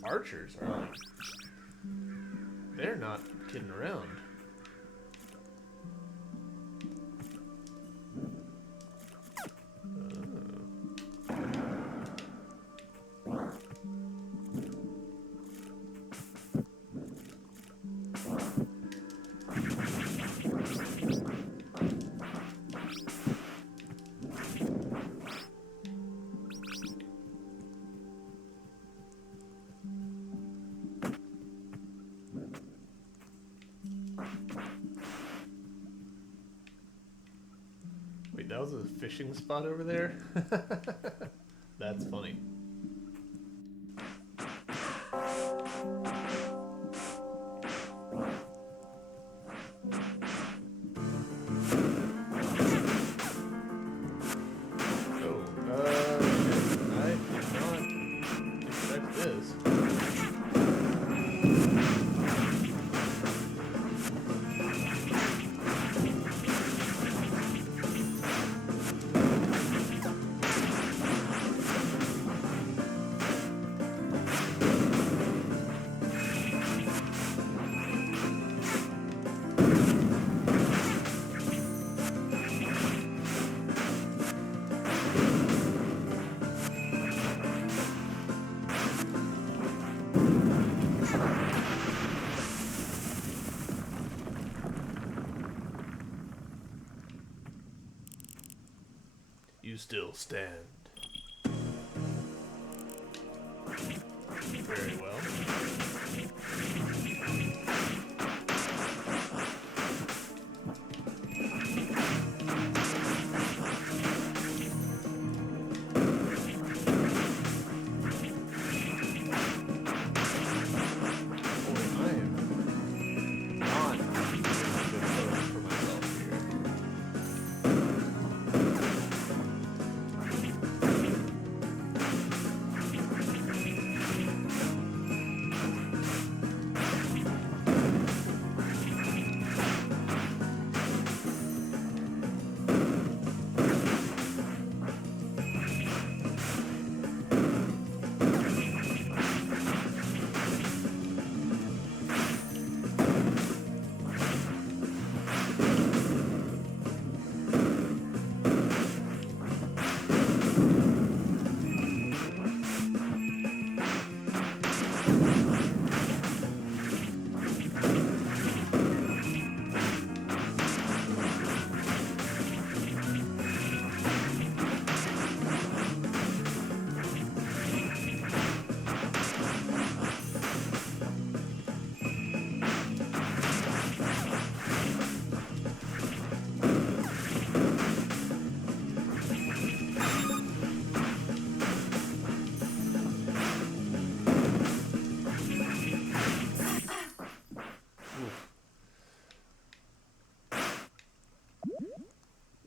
archers are like... They're not kidding around. Wait, that was a fishing spot over there? That's funny. I did not expect this. You still stand. Very well.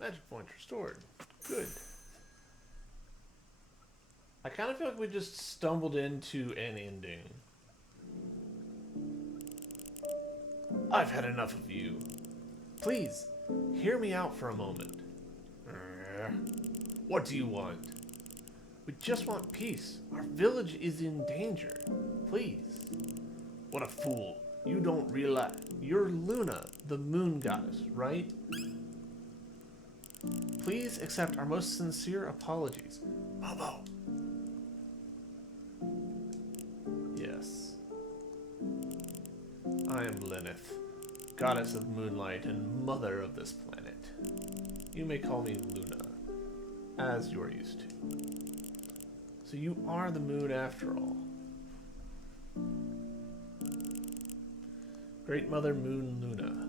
Magic points restored. Good. I kind of feel like we just stumbled into an ending. I've had enough of you. Please, hear me out for a moment. What do you want? We just want peace. Our village is in danger. Please. What a fool. You don't realize. You're Luna, the moon goddess, right? Please accept our most sincere apologies. Momo. Yes. I am Lyneth, goddess of moonlight and mother of this planet. You may call me Luna, as you're used to. So you are the moon after all. Great Mother Moon Luna,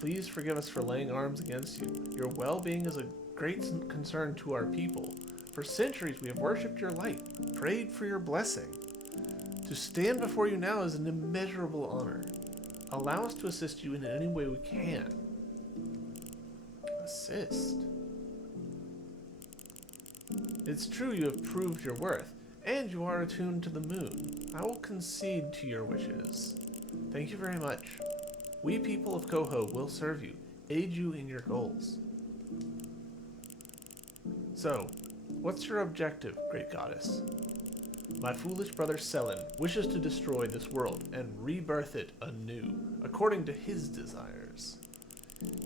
please forgive us for laying arms against you. Your well-being is a great concern to our people. For centuries we have worshipped your light, prayed for your blessing. To stand before you now is an immeasurable honor. Allow us to assist you in any way we can. Assist? It's true you have proved your worth, and you are attuned to the moon. I will concede to your wishes. Thank you very much. We people of Koho will serve you, aid you in your goals. So, what's your objective, great goddess? My foolish brother Selen wishes to destroy this world and rebirth it anew, according to his desires.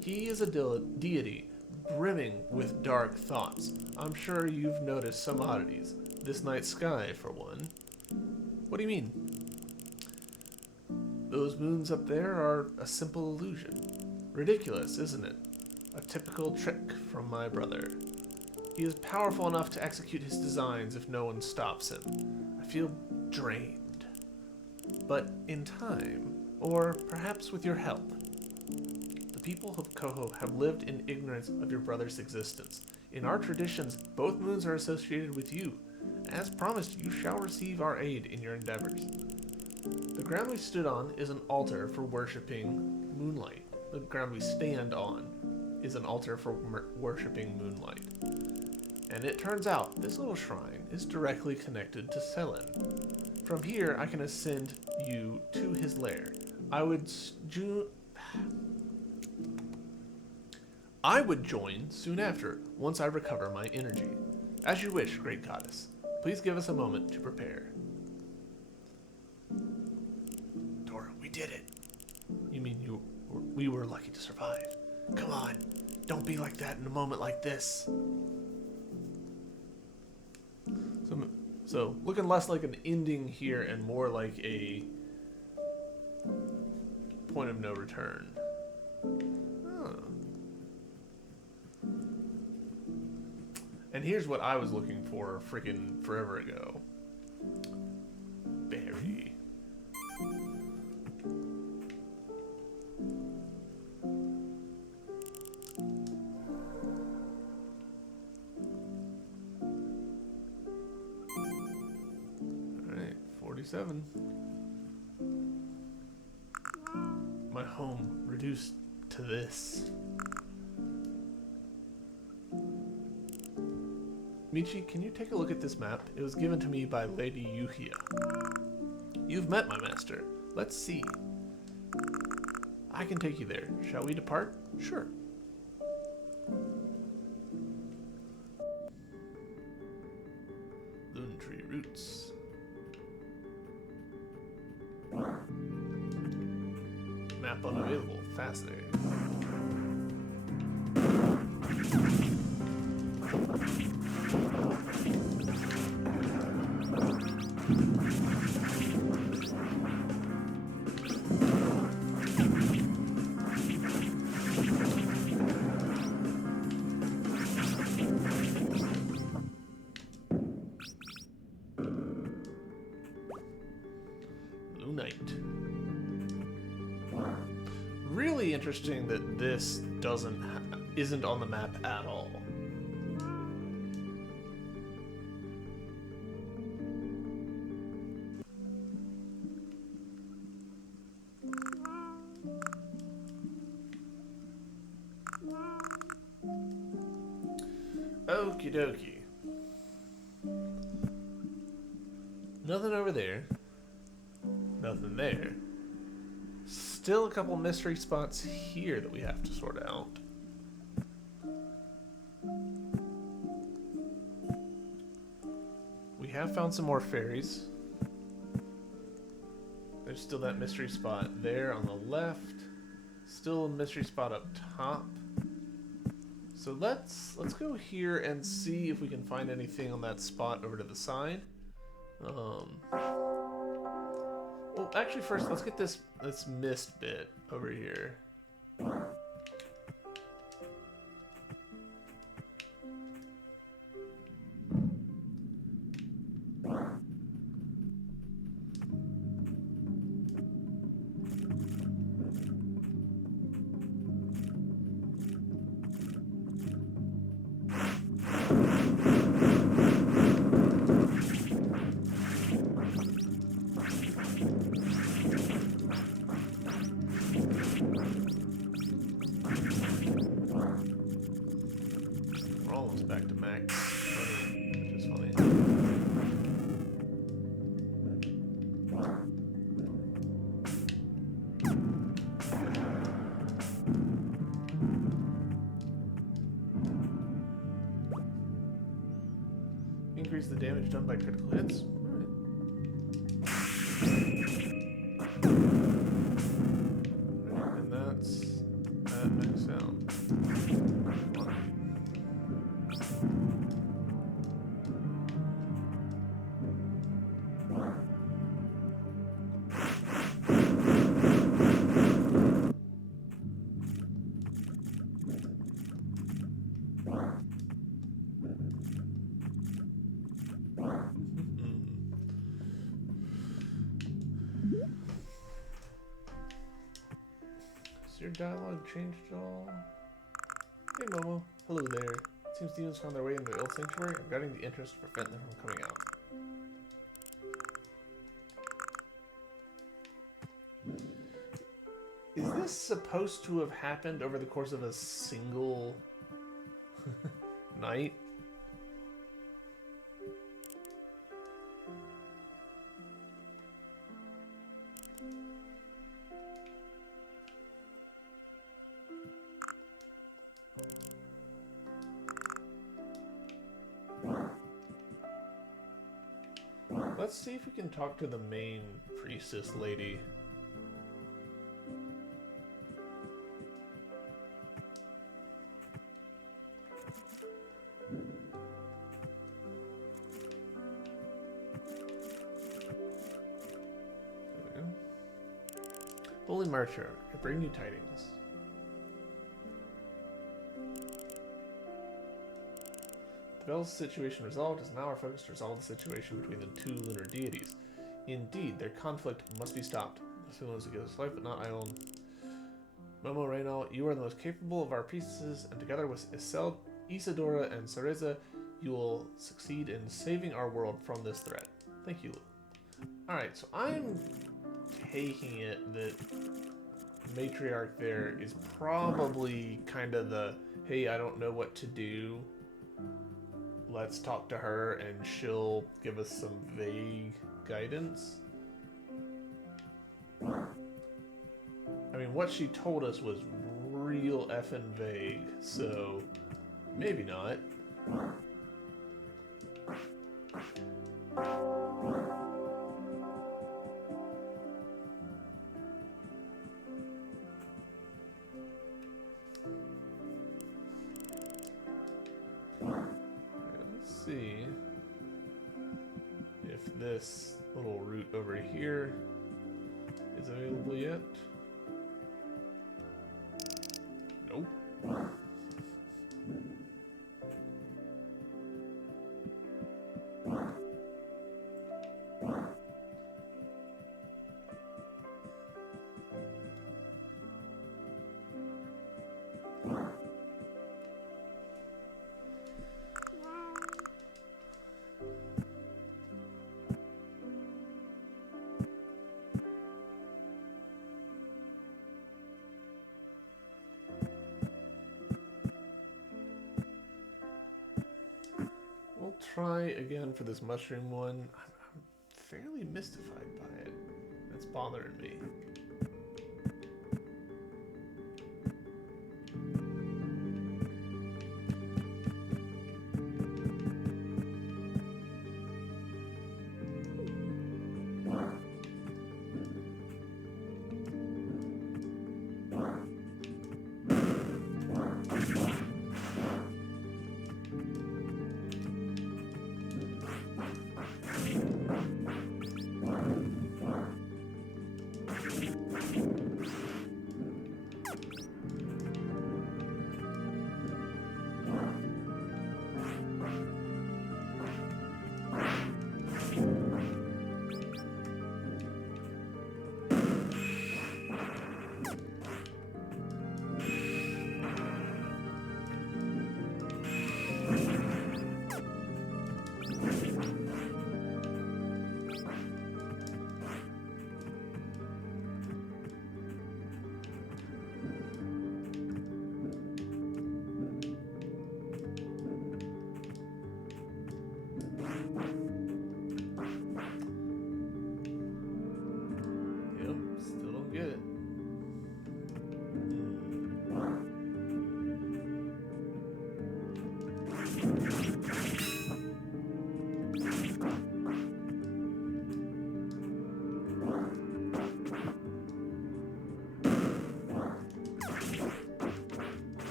He is a deity brimming with dark thoughts. I'm sure you've noticed some oddities. This night sky, for one. What do you mean? Those moons up there are a simple illusion. Ridiculous, isn't it? A typical trick from my brother. He is powerful enough to execute his designs if no one stops him. I feel drained. But in time, or perhaps with your help, the people of Koho have lived in ignorance of your brother's existence. In our traditions, both moons are associated with you. As promised, you shall receive our aid in your endeavors. The ground we stood on is an altar for worshipping Moonlight. The ground we stand on is an altar for worshipping Moonlight. And it turns out this little shrine is directly connected to Selen. From here, I can ascend you to his lair. I would join soon after, once I recover my energy. As you wish, great goddess. Please give us a moment to prepare. Dora, we did it. You mean we were lucky to survive? Come on, don't be like that in a moment like this. So looking less like an ending here and more like a point of no return. Oh. And here's what I was looking for freaking forever ago. Berry. Alright, 47. My home reduced to this. Michi, can you take a look at this map? It was given to me by Lady Yuhia. You've met my master. Let's see. I can take you there. Shall we depart? Sure. Loon tree roots. Map unavailable. Fascinating. Really interesting that this isn't on the map at all. Okie dokie. Nothing over there. Nothing there. Still a couple mystery spots here that we have to sort out. We have found some more fairies. There's still that mystery spot there on the left. Still a mystery spot up top. So let's go here and see if we can find anything on that spot over to the side. Well, actually, first let's get this mist bit over here. Back to max, which is funny. Increase the damage done by critical hits. All right. Has your dialogue changed at all? Hey Momo. Hello there. It seems demons found their way into the old sanctuary. I'm guarding the entrance to prevent them from coming out. Is this supposed to have happened over the course of a single night? Let's see if we can talk to the main priestess lady. Holy Marcher, I bring you tidings. The Bell's situation resolved is now our focus to resolve the situation between the two lunar deities. Indeed, their conflict must be stopped. This feeling to give us life, but not I own. Momo Reynal, you are the most capable of our priestesses, and together with Isadora and Cereza, you will succeed in saving our world from this threat. Thank you. Alright, so I'm taking it that matriarch there is probably kind of the, hey, I don't know what to do. Let's talk to her and she'll give us some vague guidance. I mean, what she told us was real effing vague, so maybe not. See if this little route over here is available yet. Nope. Try again for this mushroom one. I'm fairly mystified by it. That's bothering me.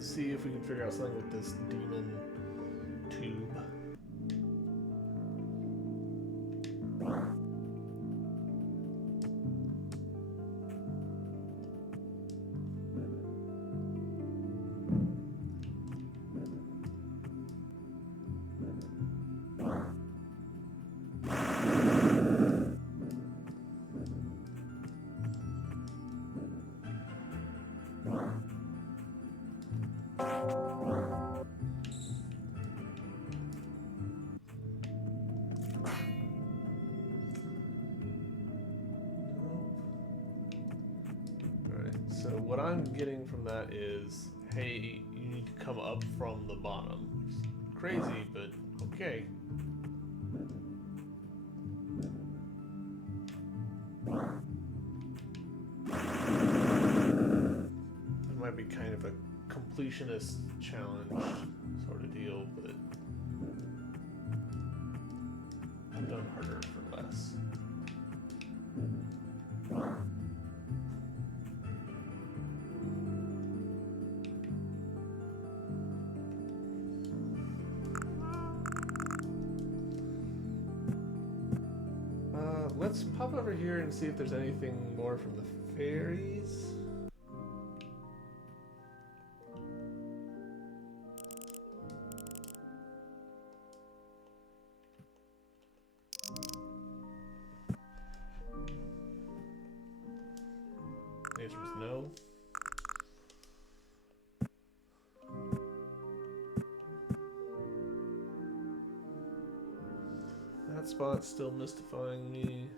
See if we can figure out something with this demon tube. So what I'm getting from that is, hey, you need to come up from the bottom. Which is crazy, but okay. It might be kind of a completionist challenge sort of deal, but I've done harder for less. Let's pop over here and see if there's anything more from the fairies. The answer is no. That spot's still mystifying me.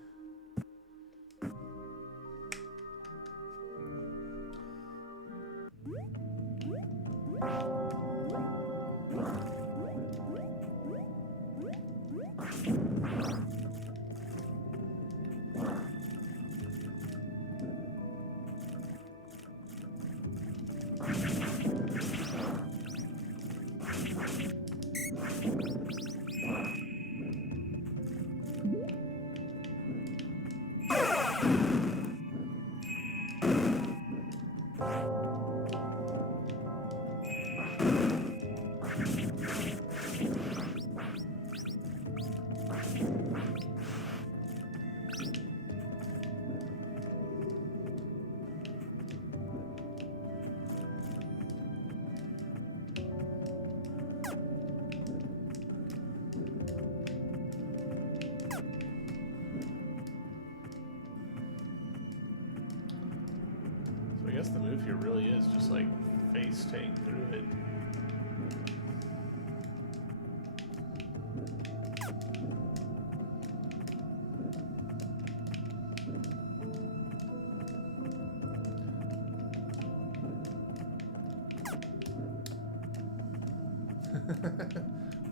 I guess the move here really is just like face tank through it.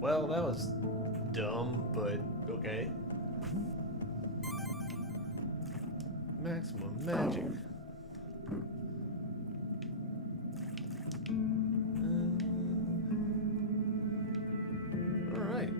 Well, that was dumb, but okay. Maximum magic. Alright.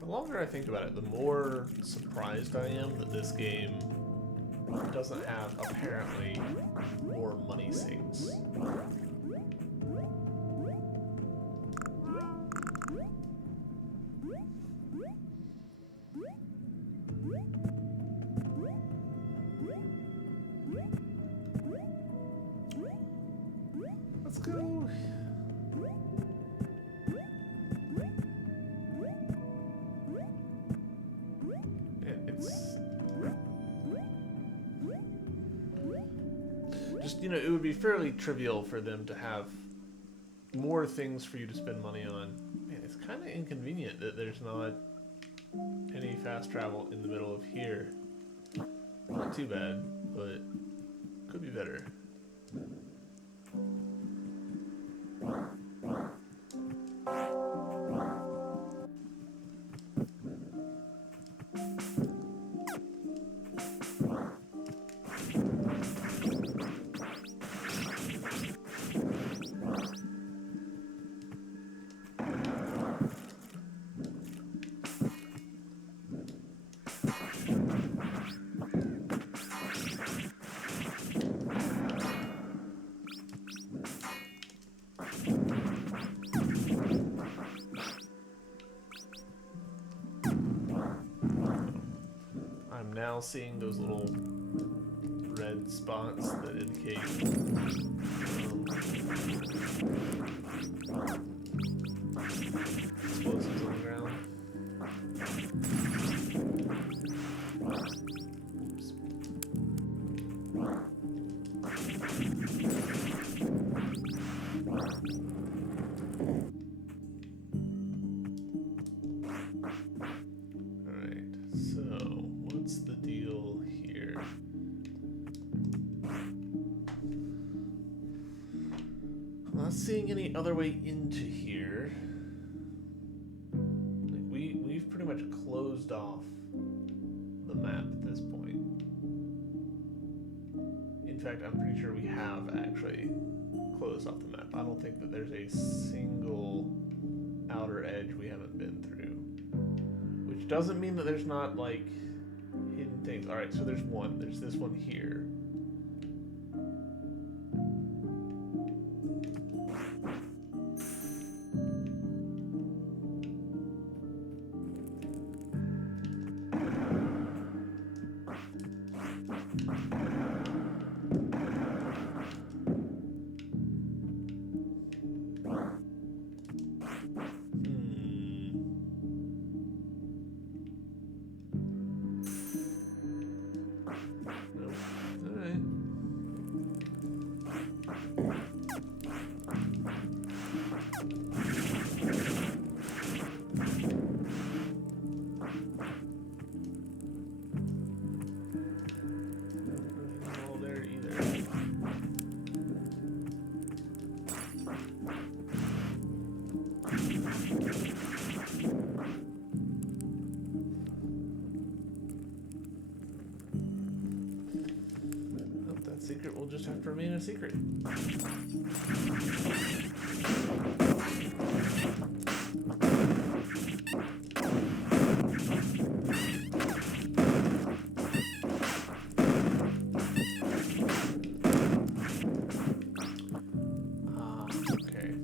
The longer I think about it, the more surprised I am that this game doesn't have, apparently, more money sinks. Let's go. It's just, you know, it would be fairly trivial for them to have more things for you to spend money on. Man, it's kind of inconvenient that there's not any fast travel in the middle of here. Not too bad, but could be better. now seeing those little red spots that indicate explosives on the ground. Oops. Alright, so what's the deal here? I'm not seeing any other way into here. Like we've pretty much closed off the map at this point. In fact, I'm pretty sure we have actually closed off the map. I don't think that there's a single outer edge we haven't been through. Which doesn't mean that there's not, like, hidden things. Alright, so there's one. There's this one here. Secret will just have to remain a secret. Okay.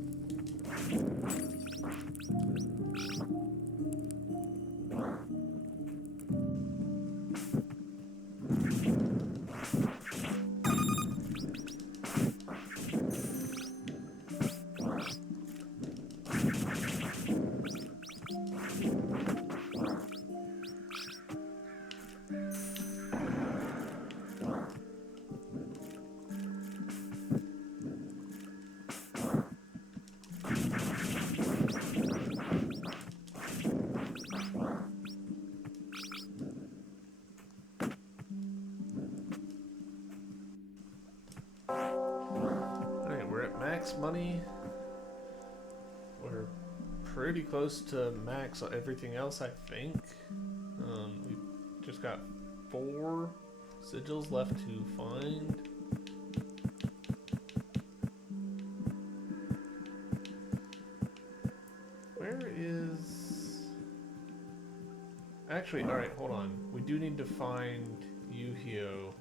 Max money. We're pretty close to max on everything else, I think. We've just got 4 sigils left to find. Where is... Actually, alright, hold on. We do need to find Yuhio.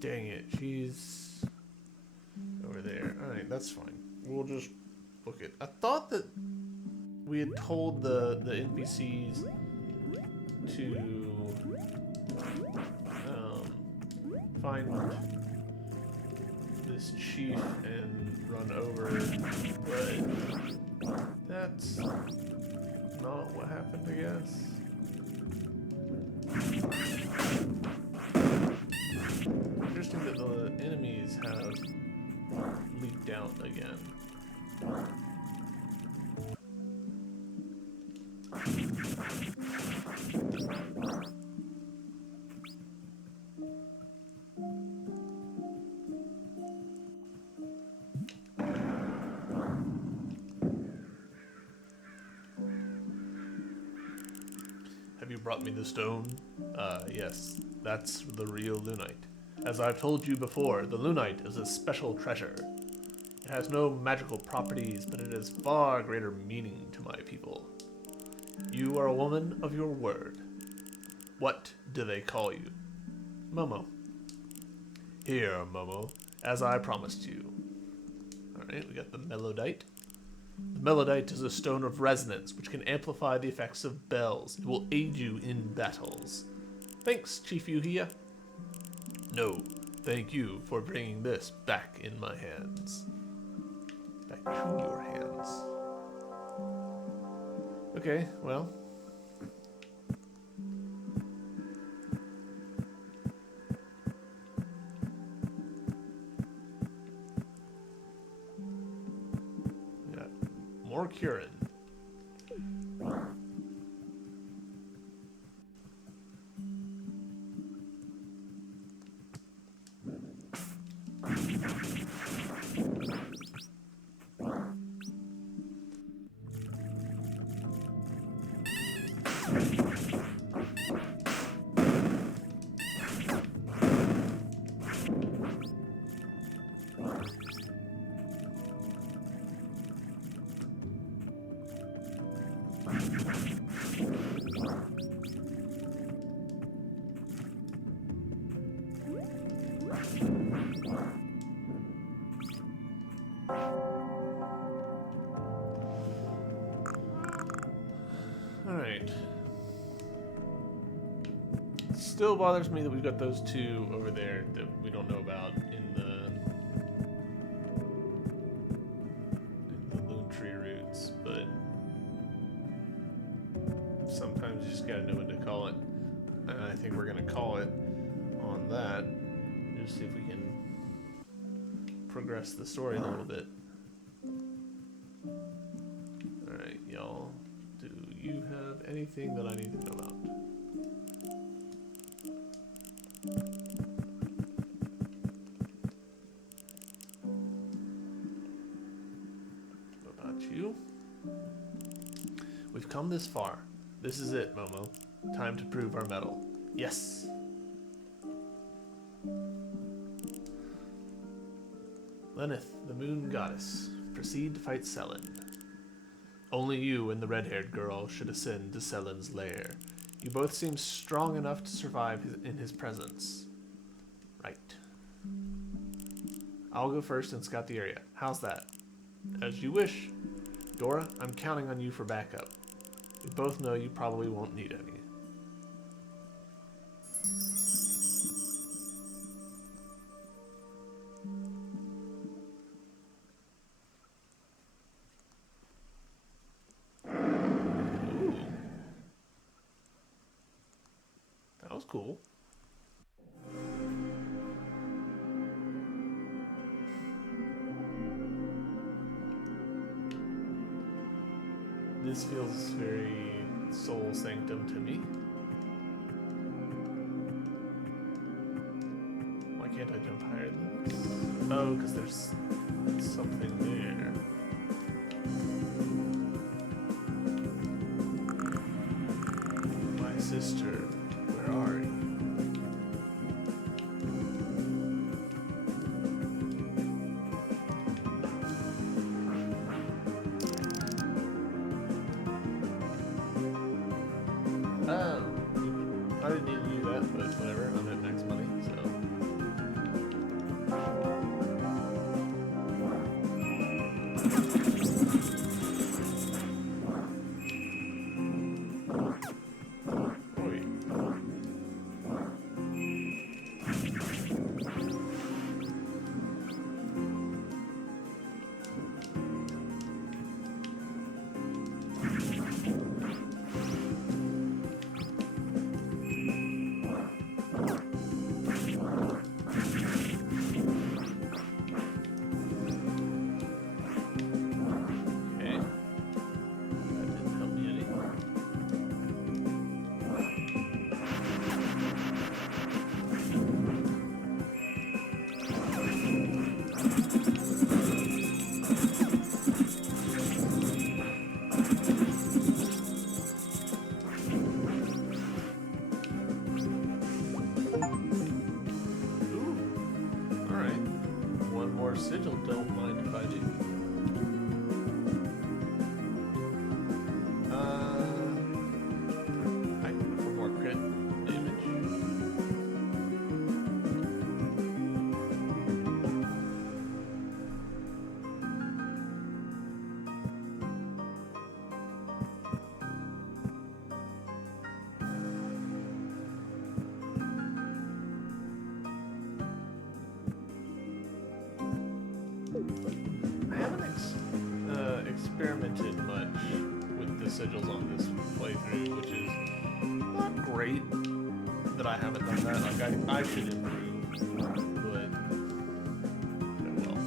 Dang it, she's over there. Alright, that's fine. We'll just book it. I thought that we had told the NPCs to find this chief and run over, but that's not what happened, I guess. Interesting that the enemies have leaked out again. Have you brought me the stone? Yes, that's the real Lunite. As I've told you before, the Lunite is a special treasure. It has no magical properties, but it has far greater meaning to my people. You are a woman of your word. What do they call you? Momo. Here, Momo, as I promised you. Alright, we got the melodite. The melodite is a stone of resonance, which can amplify the effects of bells. It will aid you in battles. Thanks, Chief Yuhia. No, thank you for bringing this back in my hands. Back to your hands. Okay, well. We got more curing. Alright. Still bothers me that we've got those two over there that we don't know about in the loon tree roots, but sometimes you just gotta know when to call it. And I think we're gonna call it on that. Just see if we can progress the story a little bit. Alright, y'all. Do you have anything that I need to know about? What about you? We've come this far. This is it, Momo. Time to prove our mettle. Yes! Lenneth, the moon goddess, proceed to fight Selen. Only you and the red-haired girl should ascend to Selen's lair. You both seem strong enough to survive in his presence. Right. I'll go first and scout the area. How's that? As you wish. Dora, I'm counting on you for backup. We both know you probably won't need any. Ooh. That was cool. This feels very Soul Sanctum to me. Why can't I jump higher than this? Oh, because there's something there. My sister, where are you? I didn't need to do that, but whatever. I'm at max money, so. Wait. experimented much with the sigils on this playthrough, which is not great that I haven't done that. Like, I should improve, but oh well.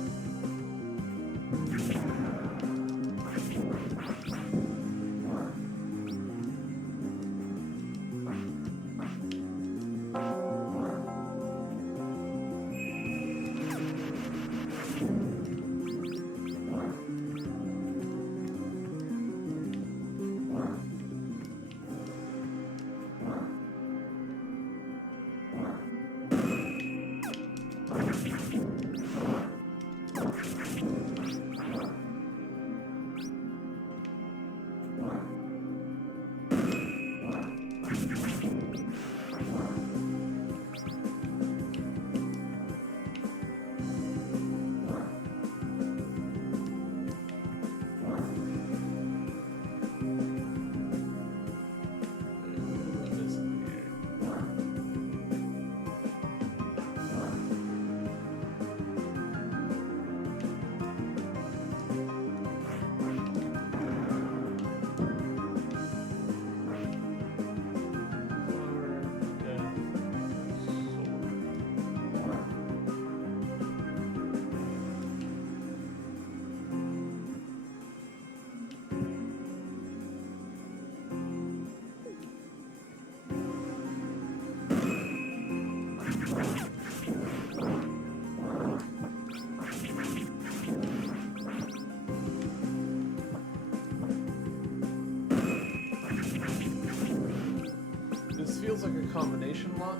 This feels like a combination lock.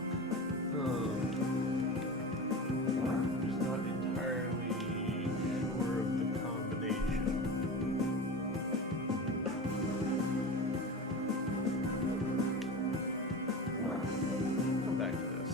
I'm just not entirely sure of the combination. Come back to this.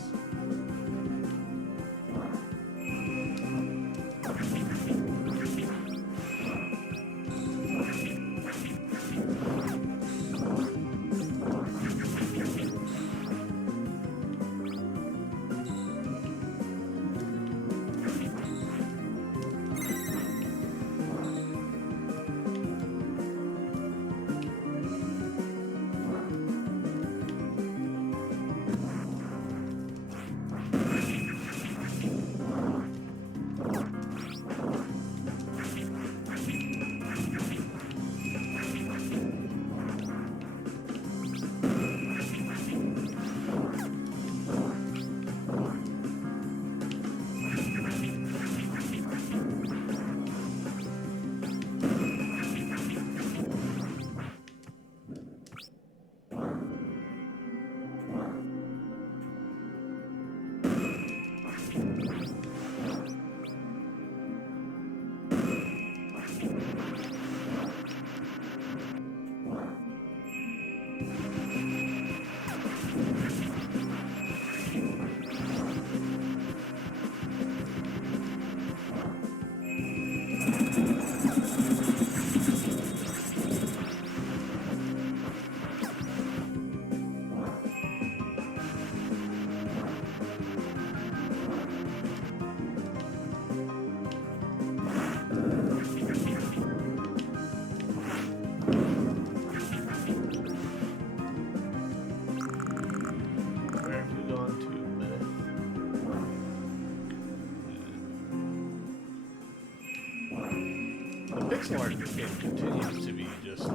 Pixel art in this game continues to be just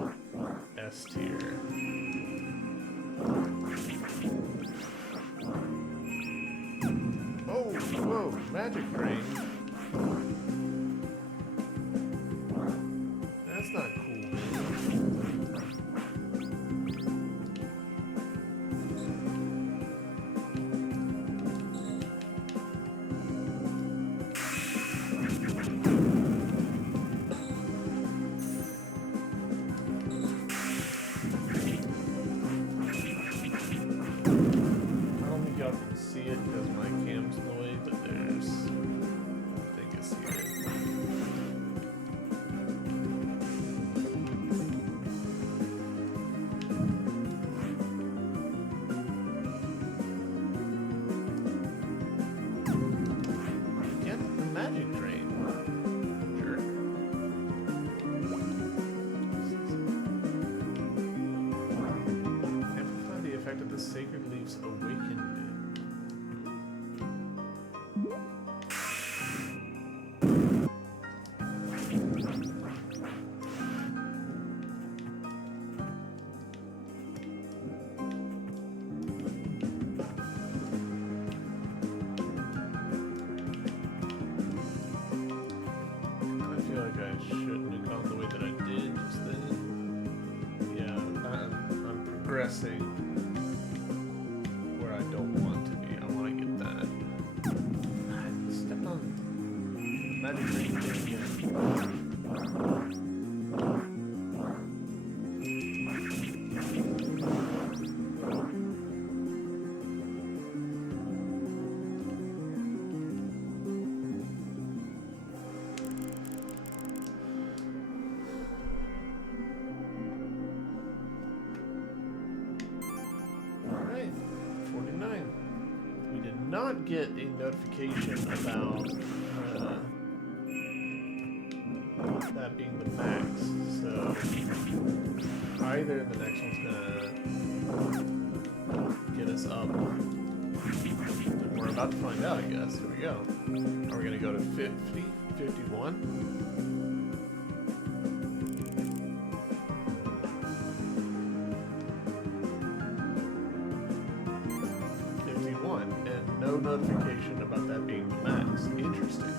S tier. Oh, whoa, magic brain. That's not cool, man. See it because my cam's in the way, but there's the sacred leaves awakened it. Where I don't want to be. I want to get that. I stepped on magic ring again. Not get a notification about that being the max, so either the next one's gonna get us up, and we're about to find out, I guess. Here we go. Are we gonna go to 50, 51? No notification about that being the max. Interesting.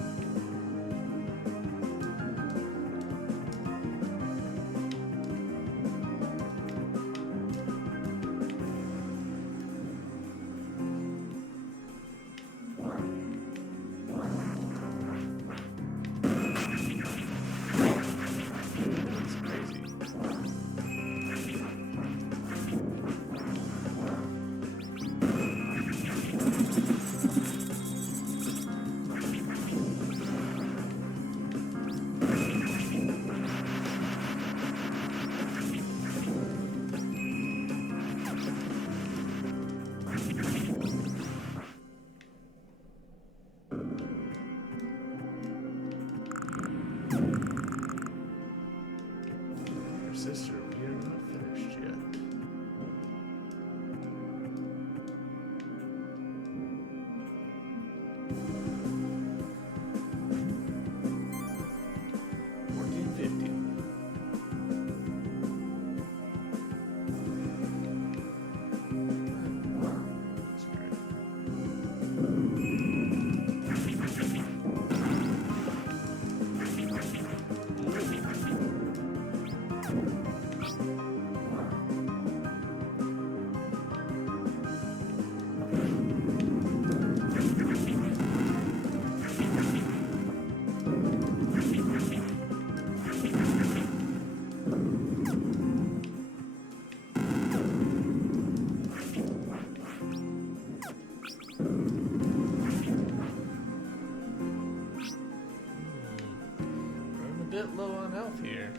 Sister, we are not finished yet. Bit low on health here.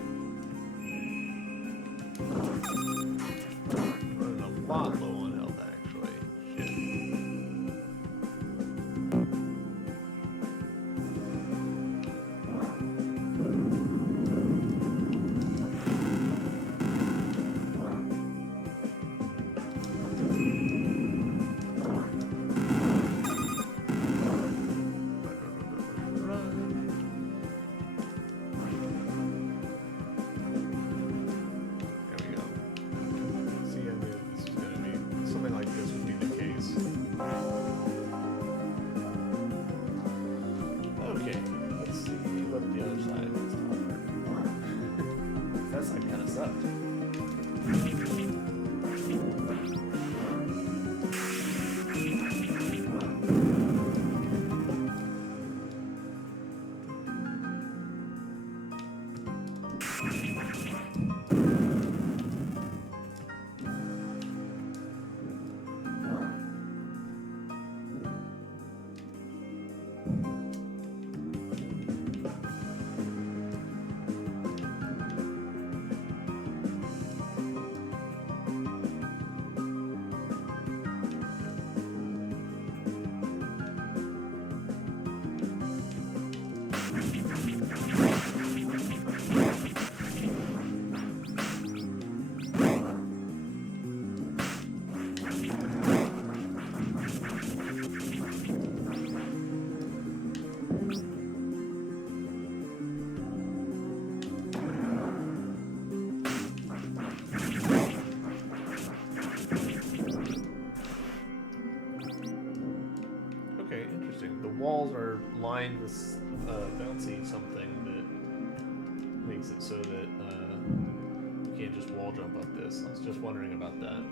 Running a lot low on health, actually. Shit. There we go. See, I knew this was gonna be walls are lined with bouncy something that makes it so that you can't just wall jump up this. I was just wondering about that.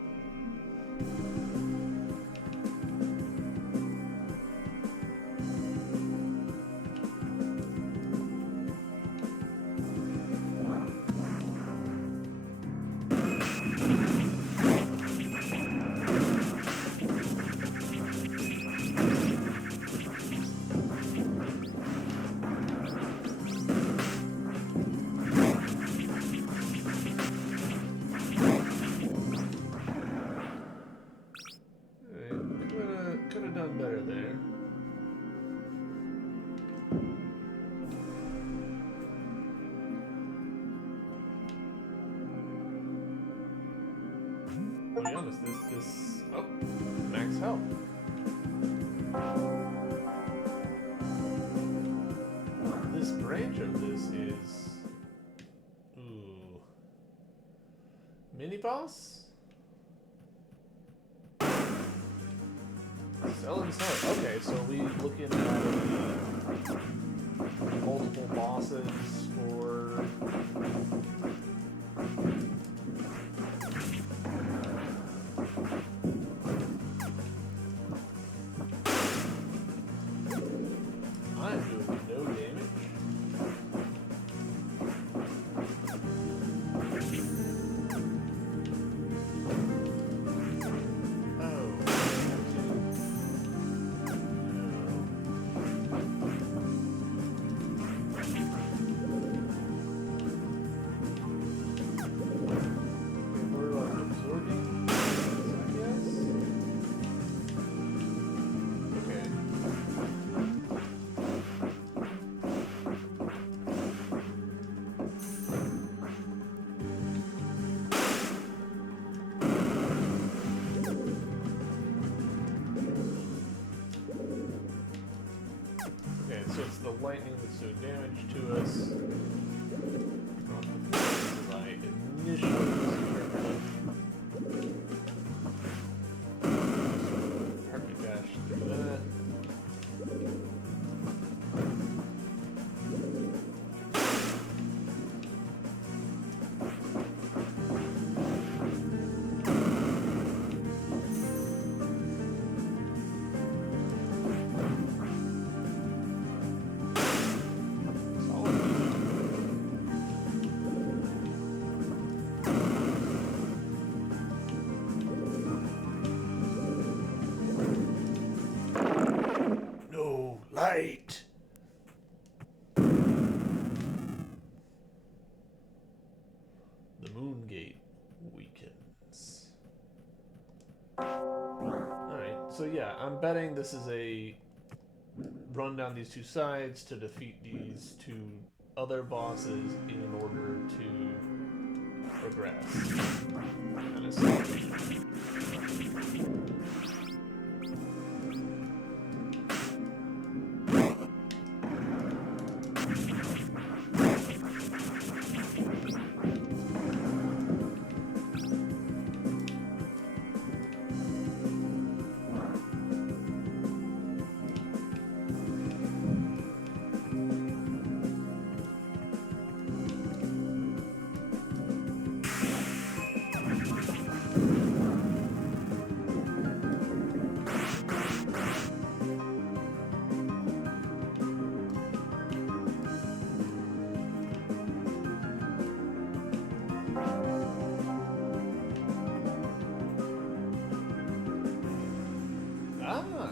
Could have done better there. To be honest, this oh, max health. This branch of this is mini boss. Sell and sell. Okay, so we looking at multiple bosses for. I'm doing no damage. So it's the lightning that's doing damage to us. I initially perfect dash through that. Light. The moon gate weakens. Alright, so yeah, I'm betting this is a run down these two sides to defeat these two other bosses in order to progress. Kind of silly.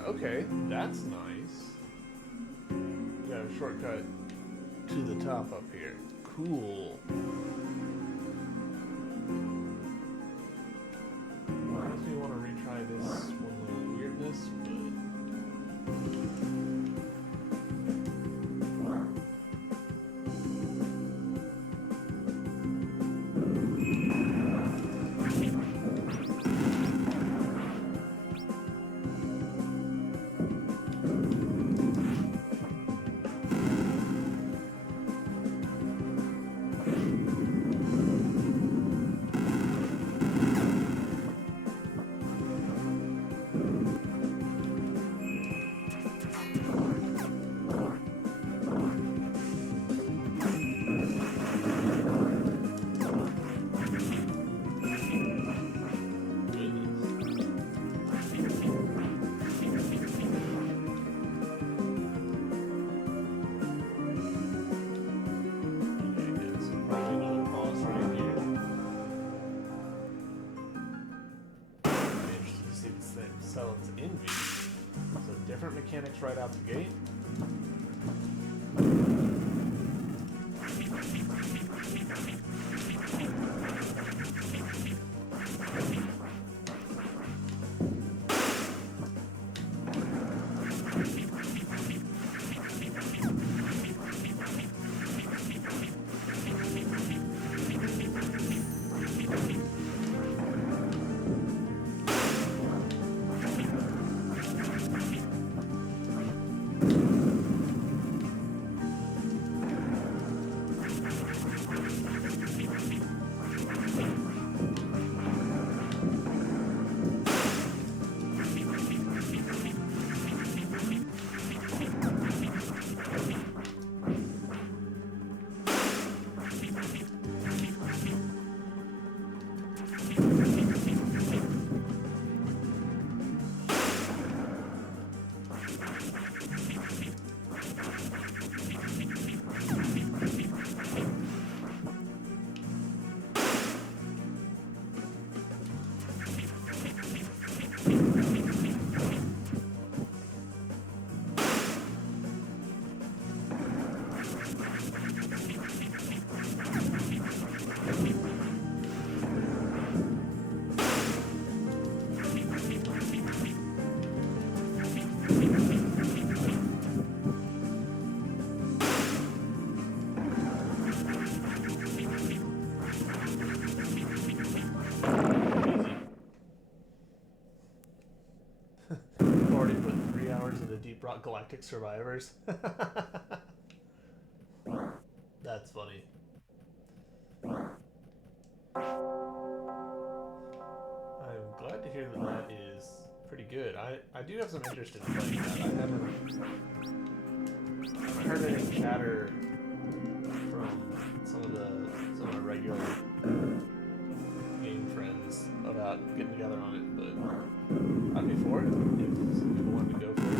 Okay, that's nice. We got a shortcut to the top up here. Cool. I guess we want to retry this one little weirdness, but... see if it's sell its envy. So different mechanics right out the gate. Deep Rock Galactic Survivors. That's funny. I'm glad to hear that that is pretty good. I do have some interest in playing that. I haven't heard any chatter from some of my regular game friends about getting together on it, but I'd be for it if some people wanted to go for it.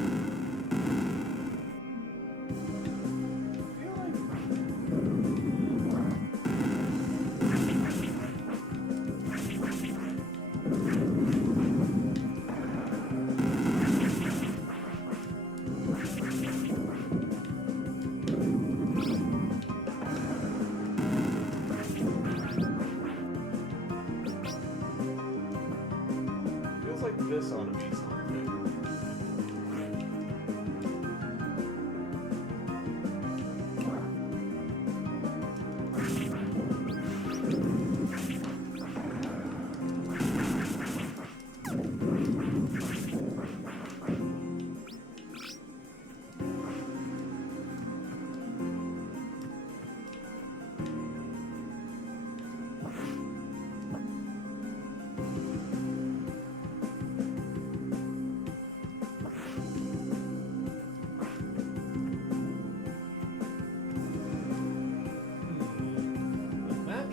This ought to be something.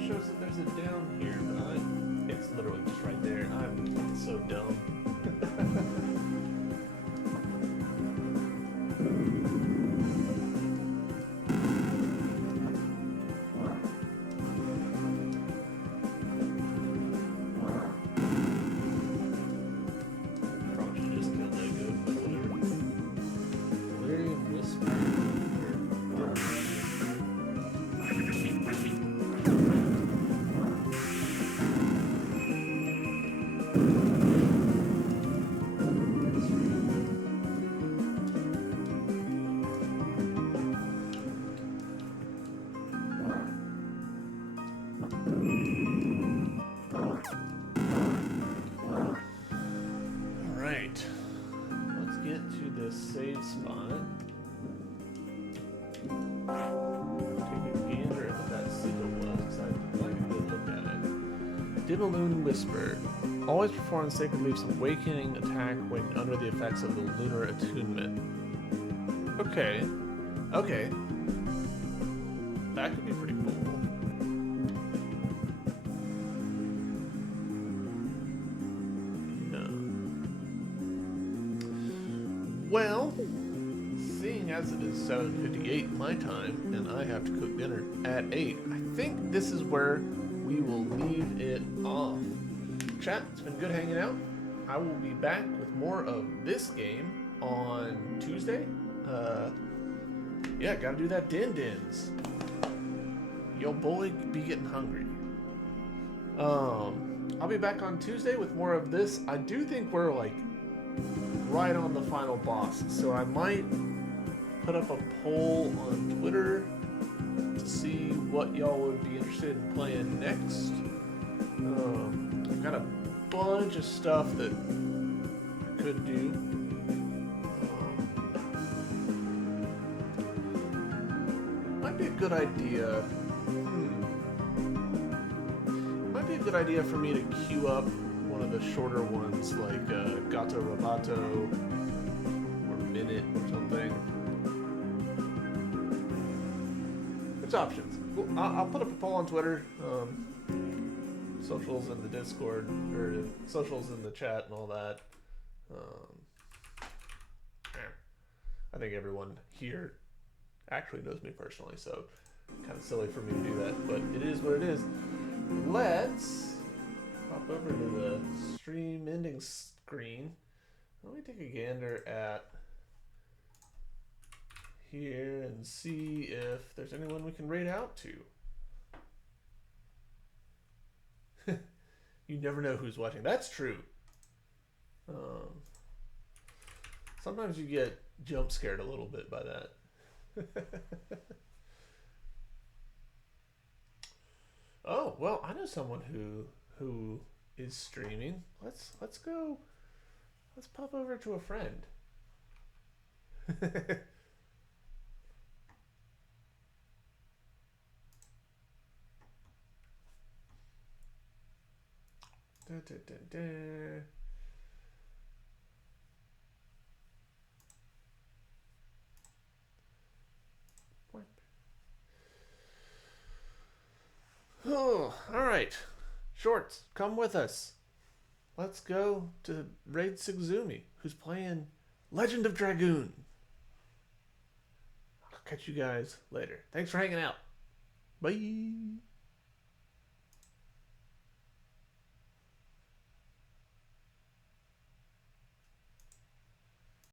Shows that there's a down here, but it's literally just right there. I'm so dumb. Probably should just kill that goat, but whatever. Lyrium Whisper. Alright, let's get to this save spot. Take a gander at what that signal was, because I'd like a good look at it. Dibbaloon Whisper. Always perform the Sacred Leaf's awakening attack when under the effects of the lunar attunement. Okay. Okay. That could be pretty cool. Well, seeing as it is 7:58 my time, and I have to cook dinner at 8, I think this is where we will leave it off. Chat, it's been good hanging out. I will be back with more of this game on Tuesday. Yeah, gotta do that din-dins. Yo boy be getting hungry. I'll be back on Tuesday with more of this. I do think we're like right on the final boss, so I might put up a poll on Twitter to see what y'all would be interested in playing next. I've got a bunch of stuff that I could do. Might be a good idea. Might be a good idea for me to queue up one of the shorter ones, like Gato Robato or Minute or something. It's options. I'll put up a poll on Twitter, socials in the Discord, or socials in the chat and all that. I think everyone here actually knows me personally, so kind of silly for me to do that, but it is what it is. Let's hop over to the stream ending screen. Let me take a gander at here and see if there's anyone we can raid out to. You never know who's watching. That's true. Sometimes you get jump scared a little bit by that. Oh, well, I know someone who is streaming. Let's go. Let's pop over to a friend. Da, da, da, da. Oh, all right. Shorts, come with us. Let's go to raid Sigzumi, who's playing Legend of Dragoon. I'll catch you guys later. Thanks for hanging out. Bye.